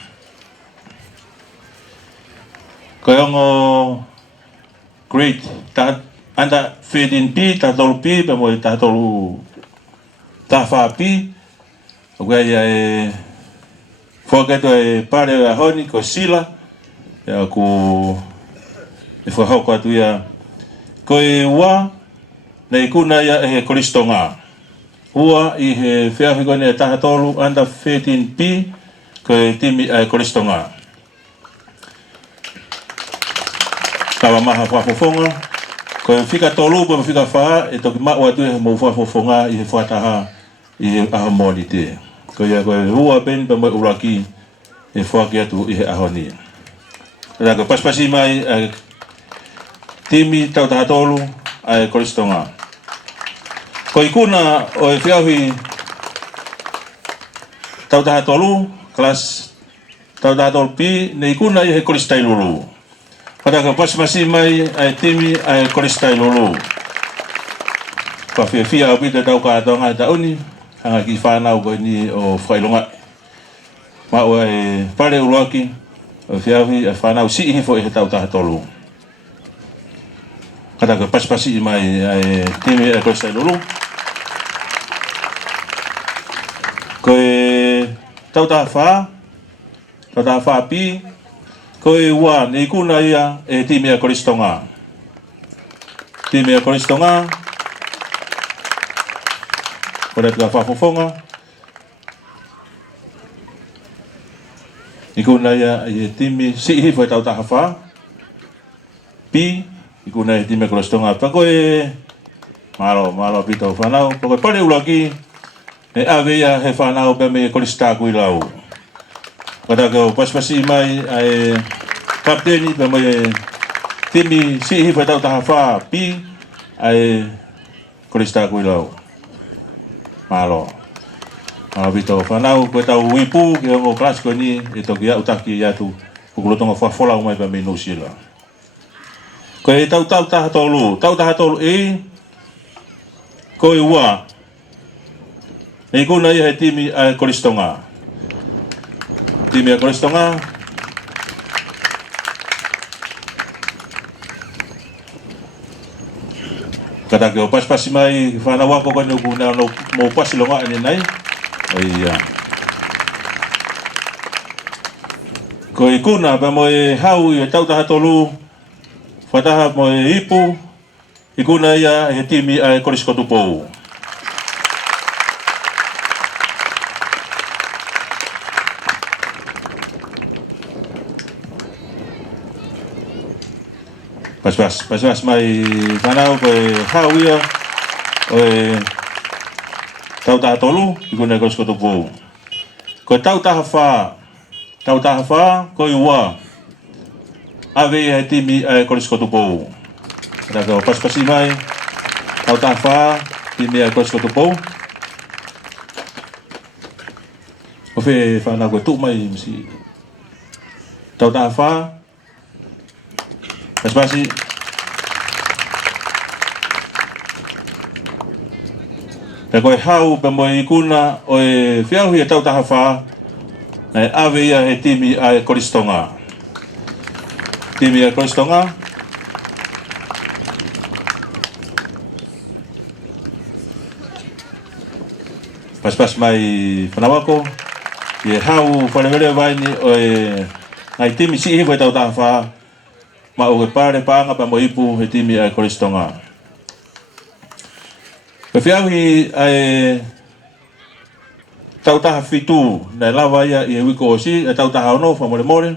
Ko ongo great, anda 15p, ta tolu p, pe mo ta tolu ta whapi, o kua ia e whakato e pare a honi, ko sila, ya ko e whahau ko atu ia koe ua nei kuna ia e Koristonga ua i he whiawhi koe ne taha tolu under 13p koe timi e Koristonga kawa maha whafofonga koe whika tolu koe whika wha e toki mau atu e mo whafofonga i he whataha i he aho moni te koe ia koe ua ben pa mo uraki e whaki atu i he ahoni Raka paspasi mai timi tau taha tolu ai Koristonga. Ko ikuna o e whiawhi tau taha tolu, kelas tau taha tolu pi, ne ikuna i he Koristai lulu. Raka paspasi mai ai timi ai Koristai lulu. Pa whiawhia au pita tau kātonga ta uni, hanga ki whanau koe ni o whailonga. Mau e pare uruaki, o whiawhi a whanau si ihi fo i he tau taha tolu. Kata ka paspasi i mai e timi e Koristai lulu. Koe tau taha wha pi, koe ua nei kuna ia e timi e Koristonga. Timi e Koristonga, kore tua whafofonga, ikuna ia e timi si ihi foi tau taha wha pi ikuna e timi Koristonga pa koe malo pito whanau pa koe pare ulaki e ave ia he whanau pe me Korista kui lau kata kau paspasi mai e kapteni pe me timi si ihi foi tau taha wha pi e Korista kui lau malo Vito whanau, koe tau wipu, ki ongo klas koe ni, e toki au taki i atu, kukulotonga whawhola umai pa me Nusila. Koe tau taha tolu e, koe ua, e kuna ia he timi a Koristonga. Timi a Koristonga, kata ke o paspasi mai, whanau ako koe nuku na mo pasi longa ane nai, Iya. Ko i kuna pa mo e hau i tautaha tolu whataha mo e ipu i kuna ia he timi a Korisko Tupou. Pas mai whanau ko e hau ia o e tautaha tolu i kuna e Korisko Tupou. Ko tautaha wha ko i ua ave ia he timi a Korisko Tupou. Raka o paspasi mai tautaha wha timi a Korisko Tupou. O whe whanau ko tuk mai msi tautaha wha paspasi pe koe hau pe mo i kuna o e whiahui e tautaha wha e ave ia he timi a Koristonga. Timi a Koristonga. Pas mai whanawako i e hau whanewere vaini o e ngai timi si hivo e tautaha wha ma o e pare paanga pa mo ipu he timi a Koristonga. Pe whiahui e tautaha fitu na lava ia i he wiko o si, e tautaha ono whamore more,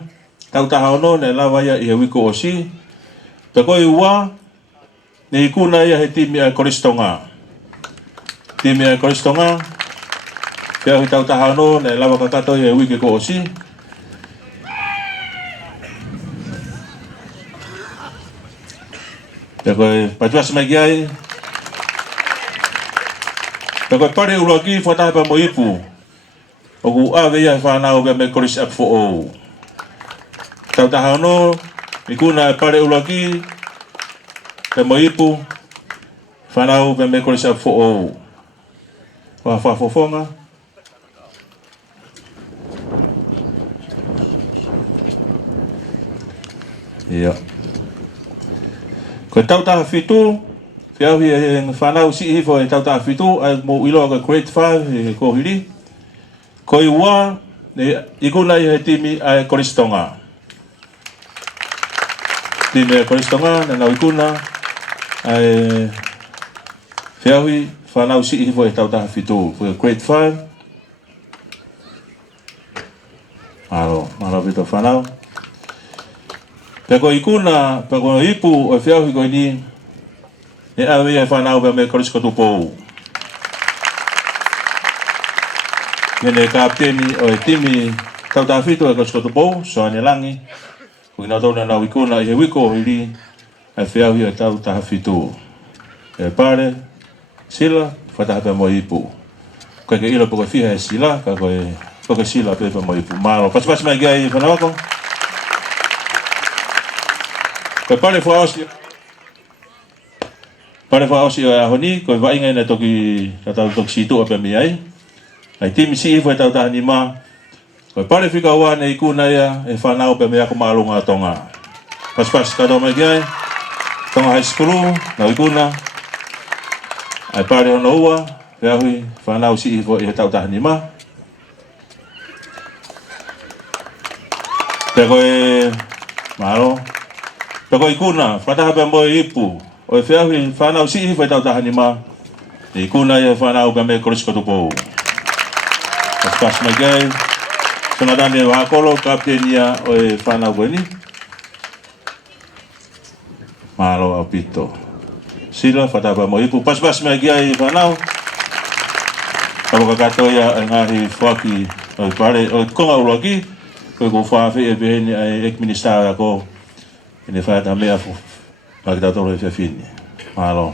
tautaha ono na lava ia i he wiko o si, pe koe ua ni ikuna ia he timi a Koristonga. Timi a Koristonga, whiahui tautaha ono na lava kakato i he wiko o si, pe koe patuasi mai kiai, pe koe pare uloaki whataha pa mo ipu, o ku ave ia whanau ka me Koris up for all. Tautaha ono, i kuna pare uloaki, pe mo ipu, whanau ka me Koris up for all. Whafofonga. Ia. Ko tautaha fitu, whiahui e whanau si hifo e tautaha fitu, ai mo iloa ka grade 5 e kohiri. Ko i ua, i kuna i he timi a Koristonga. Timi a Koristonga, na nau i kuna, ai whiahui whanau si hifo e tautaha fitu, ko grade 5. Maro vito whanau. Peko i kuna, peko ipu o whiahui ko ni, e awe e whanau pa me Korisko Tupou. Mene kapteni o e timi tautaha fitu e Korisko Tupou, Soane Langi, ko ina tona nau i kuna i he wiko o hiri, e whiahui e tautaha fitu. E pare, sila, whataha pa mo ipu. Koe ke ilo poko whiha e sila, ka koe poko sila pe pa mo ipu. Maro, pas mai gai whanawako. Koe pare whaosi o e ahoni, koe wainga ina toki toki situ o pe mi ai. Ai timi si hifo e tautaha ni ma. Koe pare whika wane i kuna ia e whanau pe mi ako maalunga tonga. Pas kado mai gai. Tonga high school, na i kuna. Ai pare ono ua, whiahui whanau si hifo e tautaha ni ma. Pe koe maro. Peko i kuna, whataha pe mo i ipu, o e whiahui whanau si hifo e tautaha ni ma, i kuna i e whanau pe me Korisko Tupou. Pas mai gai, sonadane e wakolo, kaptenia o e whanau koe ni. Malo au pito. Sila, whataha pe mo i ipu, pas mai gai whanau. Kapo kakato ia e ngahi whaki, o e pare, o e konga uroaki, koe ko whawhi e beheni e ek-minister ako, ini fata mea fu ma kita tolo e fini malo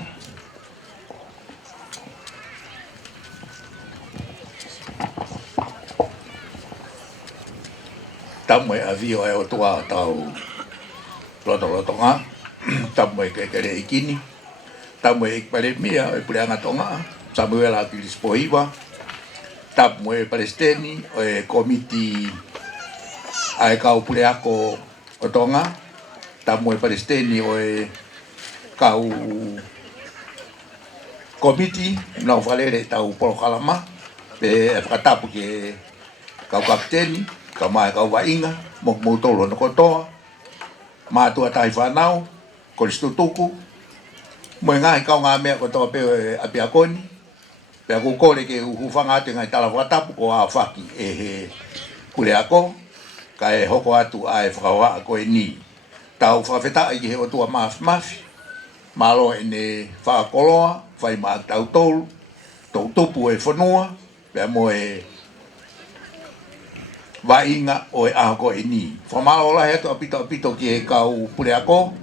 tamu e avio e o tua tau rotonga tamu e kekere ikini tamu e ikpare mia e pureanga tonga Samuel Aquiles Poiva tamu e Palestini o e komiti a e kau pureako o tonga tamu e Palestini o e kau komiti na valere tau Polokalama pe e whakatapu ke kau kapteni, kau mai kau wainga, mo mo tolo no kotoa ma tua tai whanau koristo tuku mo ngai kau ngā mea kotoa pe api akoni pe aku kore ke uhufanga te ngai tala watapu ko a whaki e he kule ako ka e hoko atu a e whakawa ko e ni tau whawheta i he o tua mafi malo e ne whakoloa whai maa tau tolu tau tupu e whanua pe mo e wainga o e aho ko e ni whamalo la he to apito ki e kau kule ako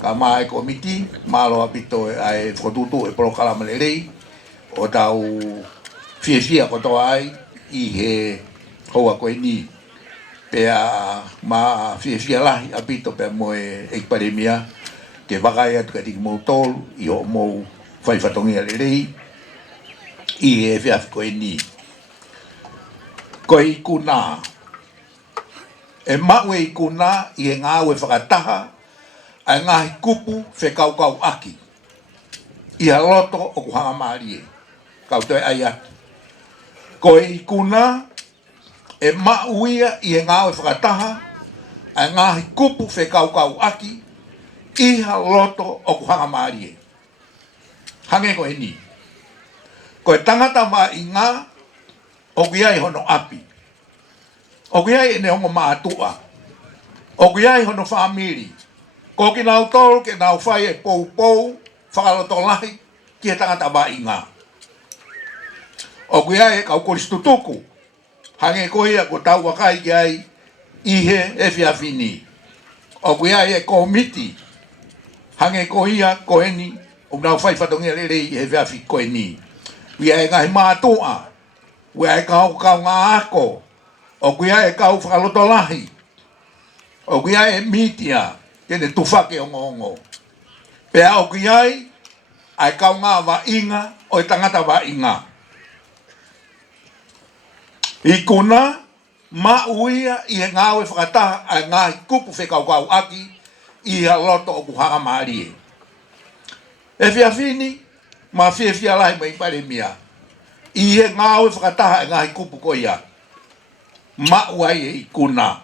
ka maa e komiti malo apito e ai whatutu e porokala malerei o tau fia ko toa ai i he hoa ko e ni pea ma fia lahi apito pe mo e pandemia ke wakai atu ka tiki mou tolu i o mou whai whatongia lerei i he whiawhi ko e ni ko i kuna e mau e i kuna i he ngā ue whakataha ai ngahi kupu whekaukau aki i ha loto o kuhanga maari e kau toi ai atu ko i kuna e mau ia i he ngā ue whakataha ai ngahi kupu whekaukau aki i ha loto o kuhanga maari e hange ko e ni ko e tangata ma i ngā o kuiai hono api o kuiai e ne hongo maatua o kuiai hono whamiri ko ki nau tolu ke nau whai e pou whakaloto lahi ki e tangata ma i ngā o kuiai e kau koristu tuku hange ko ia ko tau wakai ki ai i he e whiawhini o kuiai e komiti hange ko ia ko eni o nau whai whatongia lerei i he whiawhi ko eni wia e ngahi mātua wia e kau ngā ako o kuia e kau whakaloto lahi o kuia e mitia kene tufake o ngongo pea o kuia ai kau ngā wa inga o e tangata wa inga i kuna ma uia i he ngāwe whakataha ai ngāhi kupu whekau kau aki i ha loto o kuhanga maari e whiawhini ma whiawhia lahi mai pandemia i he ngāwe whakataha ai ngāhi kupu ko ia ma uai e i kuna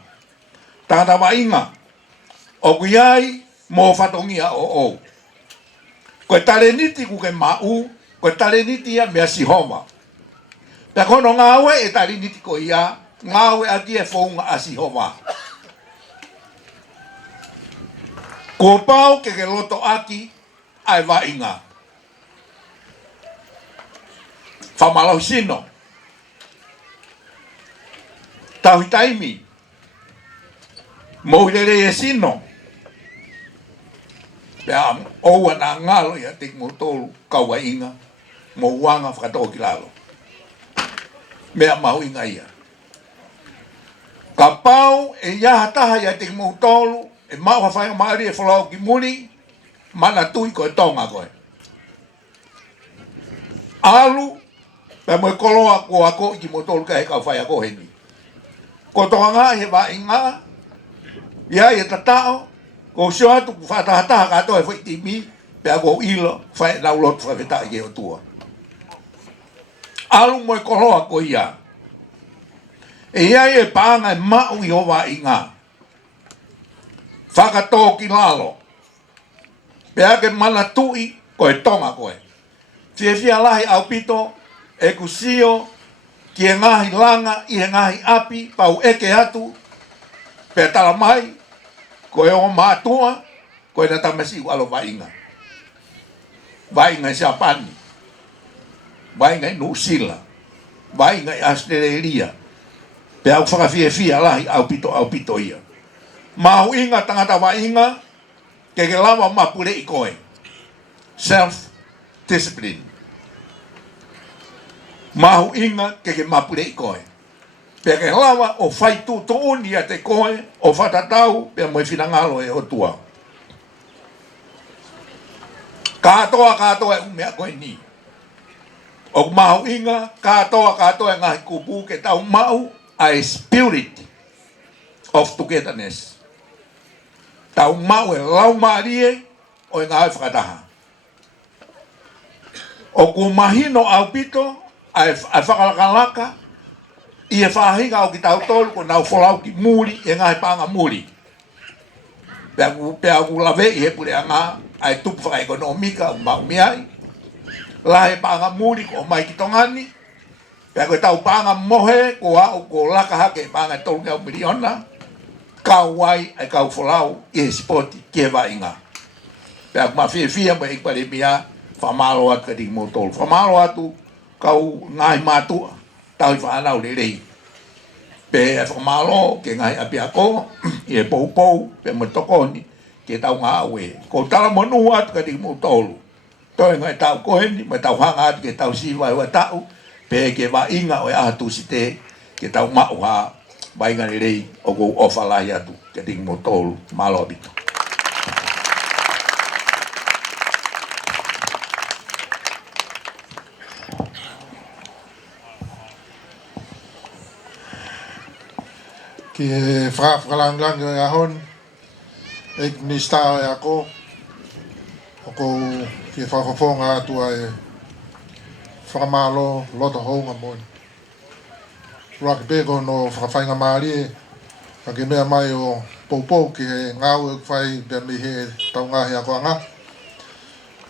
tangata wa inga o kuiai mo whatongia o koe tare niti kuke mau koe tare niti ia mea sihoma pea kono ngāwe e tare niti ko ia ngāwe aki e whaunga a sihoma ko pau ke loto aki ai wa inga whamalau sino tau taimi moirere e sino pea oua na ngalo ia te mo tolu kaua inga mo wanga whakatoko ki lalo mea mahu inga ia ka pau e iaha taha ia te mo tolu e mau hawhainga maari e whalau ki muni mana tui koe tonga koe alu pea mo e koloa ko ako i ki mo tolu ka he kau whai ako heni ko tonga ngā he wa inga ia e tatao ko sio atu ku whatahataha kato e whaiti mi pea ko ilo whai nau lotu whawheta i e o tua alu mo e koloa ko ia e ia e paanga e mau i o wa inga whakatō ki lalo pea ke mana tui ko e tonga koe whiawhia lahi au pito e kusio ki e ngahi langa i e ngahi api pau eke atu pe tala mai ko e o mātua ko e na tamasi u alo vainga i Japani vainga i New Zealand vainga i Australia pe au whakawhiawhia lahi au pito ia mahu inga tangata vainga ke lava mapure i koe self discipline mahu inga ke mapure i koe pe ke lava o whai tu uni a te koe o whatatau pe mo whinangalo e o tua katoa e umea koe ni o mahu inga katoa e ngahi kupu ke tau mau a spirit of togetherness tau mau e lau maarie o e ngahi whakataha o ku mahino au pito ai whakalakalaka I e whahinga o ki tau tolu ko nau wholau ki muri e ngai panga muri. Pea ku lawe i he pure anga ai tupu whaka ekonomika o mau miai. Lahe panga muri ko mai ki tongani. Pea koe tau panga mohe ko au ko laka hake panga tolu ngau miliona. Kau wai ai kau wholau i he spoti ki he wainga. Pea ku mawhia fia mo ik pare mia whamalo atu ka tiki mo tolu. Whamalo atu kau ngai matua. Tau i whanau le rei. Pe whamalo ke ngai api ako, i e pou, pe mo tokoni, ke tau ngā aue. Ko tala monu atu ka tiki mo tolu. Toi ngai tau koheni, me tau hanga atu ke tau siwa ua tau, pe ke wa inga o e aha tusi te, ke tau mau ha, wainga le rei, o kou ofa lahi atu, ke tiki mo tolu, malo abito. Ki he whakalangang o ahon, ek minister o ako, o ko ki whakafonga atua e whakamalo loto hounga moin. Raki peko no whakawhainga maari e, ka ke mea mai o poupou ki he ngau e whai pia mi he tau ngahi ako anga.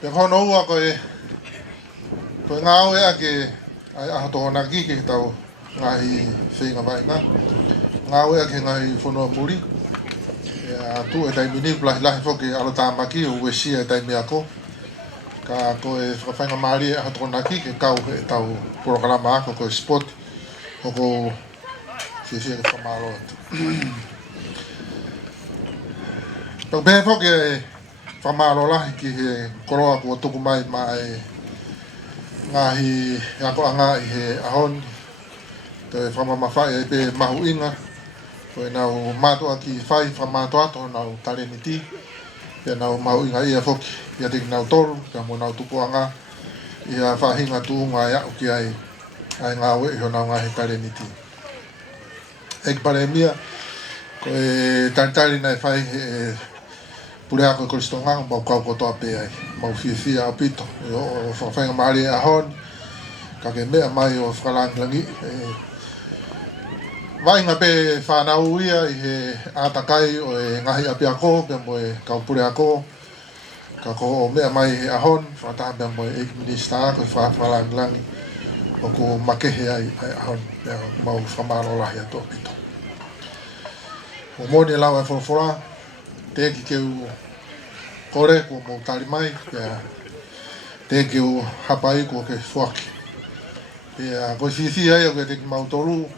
Pia kono ua koe ngau e ake ai aha tohona ki ke tau ngahi whinga vainga. Ngau ea ke ngai whanua muri. Tu e taimini, lahi whoke alo tāmaki o uesia e taimi ako. Ka koe whakawhainga maari e ahatona ki ke kau e tau porokalama ako koe spot. O ko whiwhia ke whamaro atu. Tau pēr whoke e whamaro lahi ki he koroa kua tuku mai e ngahi e ako anga i he ahon. Te whamamawhai e pe mahu inga. Koe nau mātua ki whai whamātua ato nau tareniti. Pea nau mau inga ia whoki. Ia teki nau tolu, pea mo nau tupuanga. Ia whahinga tuunga e au ki ai ngā ue iho nau ngā he tareniti. Eki pare mia, koe taritari nei whai e purea koe koristonga, mau kau kotoa pe ai. Mau whiwhia apito. O whawhainga maari e ahon. Ka ke mea mai o whakalanglangi. Wainga pe whanau ia i he atakai o e ngahi api ako, pia mo e kaupure ako. Ka ko o mea mai he ahon, whataha pia mo e ek minister ko whawhalanglangi. O ko makehe ai ahon, pia mau whamaro lahi ato pito. O moni lau e whorofora, teki keu kore ko mo tari mai, pia teki keu hapai ko ke whaki. Pia ko whiwhi ai o ke teki mautoru,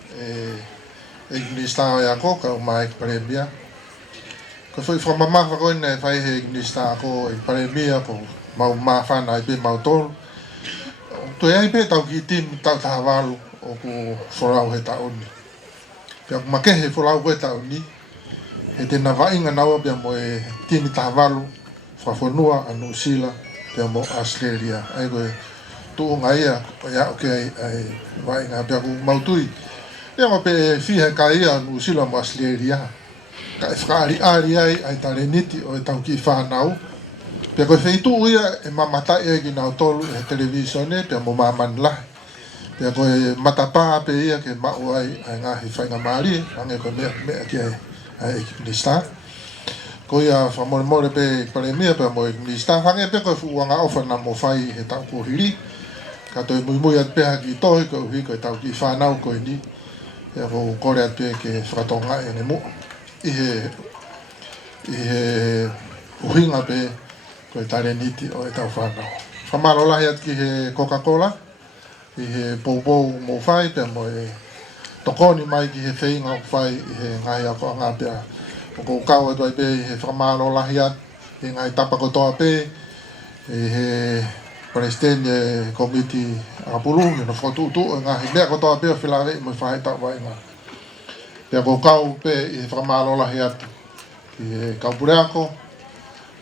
ek minister e ako, ka umai ek paremia. Ko foi whamamafa koe nei whai he ek minister ako ek paremia, ko mau mawhana i pe mau tolu. Toi ai pe tau ki tim tau tahawalu o ku whorau he taoni. Pia ku makehe whorau he taoni, he tena wainga naua pia mo e timi tahawalu, whawhanua a New Zealand, pia mo Australia. Ai koe tuunga ia, ia oke ai wainga pia ku mautui. Ia mo pe fiha ka ia New Zealand mo Australia. Ka e whakaari ai tareniti o e tau ki whanau. Pia koe wheitu ia e mamatai e ki nau tolu e televisione, pia mo maman lahi. Pia koe matapa pe ia ke mau ai ngahi whainga maari, ange koe mea ki ai minister. Ko ia whamore pe paremia pia mo minister, hange pe koe fuanga ofa na mo whai he tau kuhiri. Ka toi mui at peha ki tohi koe uhi koe tau ki whanau koe ni. Ia ko kore at pe ke whakatonga e ne mo. I he uhinga pe koe tareniti o e tau whanau. Whamaro lahi at ki he Coca-Cola. I he poupou mo whai pe mo e tokoni mai ki he whainga o whai i he ngai ako anga pia. O ko kau atu ai pe i he whamaro lahi at i ngai tapakotoa pe. I he President Committee Apulu, no whakatutu, ngahi mea kotoa pe o whilawe i mo whai tau wainga. Pea ko kau pe i he whamaro lahi atu. Ki he kaupure ako,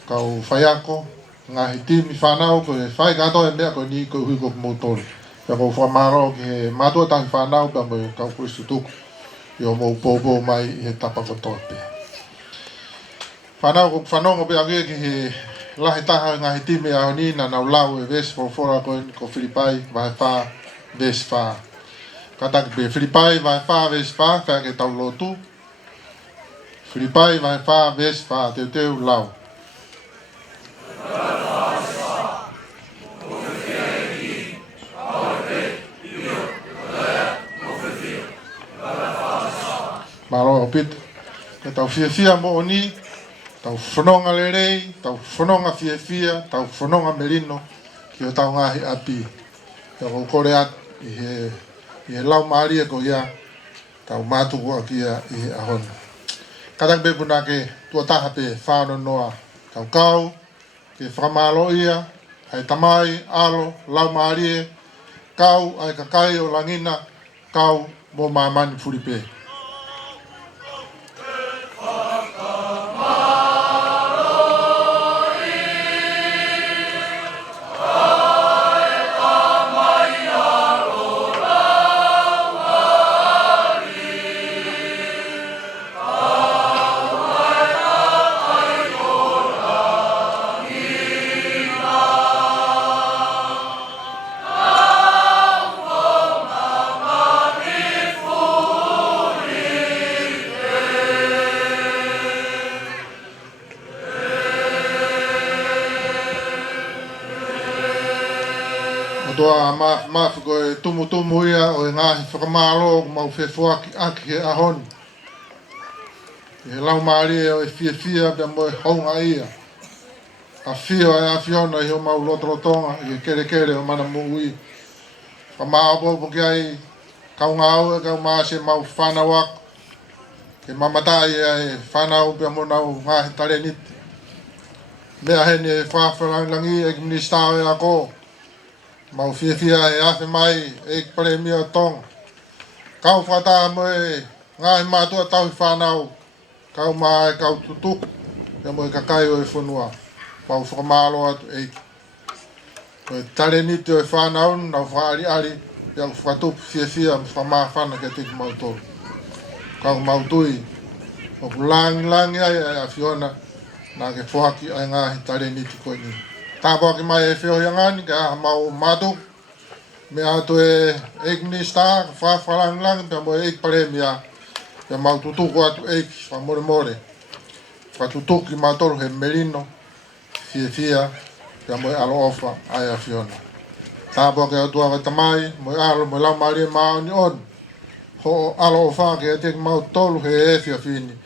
kau whai ako, ngahi timi whanau, ko he whai kato e mea ko ni ko hui ko motori. Pea ko whamaro ki he matua tahi whanau, pea mo e kau kuristu tuku. I o mou popo mai i he tapa kotoa pe. Whanau ko whanongo pe agia ki he lahi taha ngahi timi a honi na nau lau e vesi whorofora ko Filipai, vahe wha, vesi wha. Katak be Filipai vai fa ves fa ke tau lotu. Filipai vai fa ves fa teu lau. Malo opit ke tau fia mo ni tau whanonga lerei, tau whanonga fia, tau whanonga merino ki o tau ngahi api. Tau kore at i he lau maari e ko ia tau mātuku a kia i he ahon. Katak be puna ke tua taha pe whāno noa tau kau, ke whamalo ia, hai tamai, alo, lau maari e, kau ai kakai o langina, kau mo mamani furipe. Toa mafu ko e tumu ia o e ngahi whakamalo mau whewhuaki aki he ahon. E lau maari e o e fia pia mo e haunga ia. A fio e a fiona i o mau lotorotonga i e kere o mana mui. Whamao popo ki ai kaunga au e kau maa se mau whanawak. Ke mamatai e whanau pia mo nau ngahi tare niti. Mea hene e whawharangi e ki ministau e a ko. Mau fia e afe mai e pare mia tong. Kau whata mo e ngahi mātua tau i whanau. Kau maa e kau tutuk. Ia mo e kakai o e whanua. Mau whakamalo atu e. Ko e tare niti o e whanau nau whaari. Ia whatup fia whamaa whana ke tiki mau tolu. Kau mau tui. O langi ai a fiona. Nā ke whaki ai ngahi tare niti koe ni. Tāpua ki mai e whio hiangani, ke aha mau mātu. Me atu e eik minister, whawharangilangi, pia mo eik pare mea. Pia mau tutuku atu eik, whamore. Whatutuki mātoru he merino, fia, pia mo e alo ofa ai a whiona. Tāpua ke atua wai tamai, mo e alo, mo e lau maari e maa ni on. Ho alo ofa ke e teki mau tolu he e fia fini,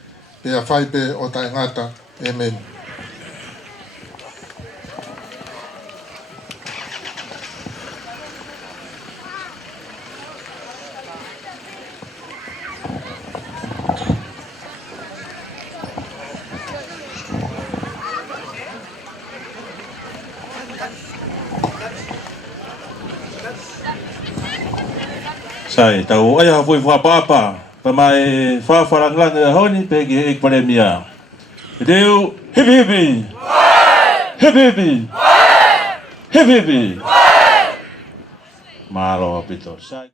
pia whaipe o tai ngata, amen. Sai, tau ai hafui whapapa, pa mai whawharanglanga e honi, pe ki ek pare mia. Reu, hipi! Hipi! Hipi! Malo apito. Sai.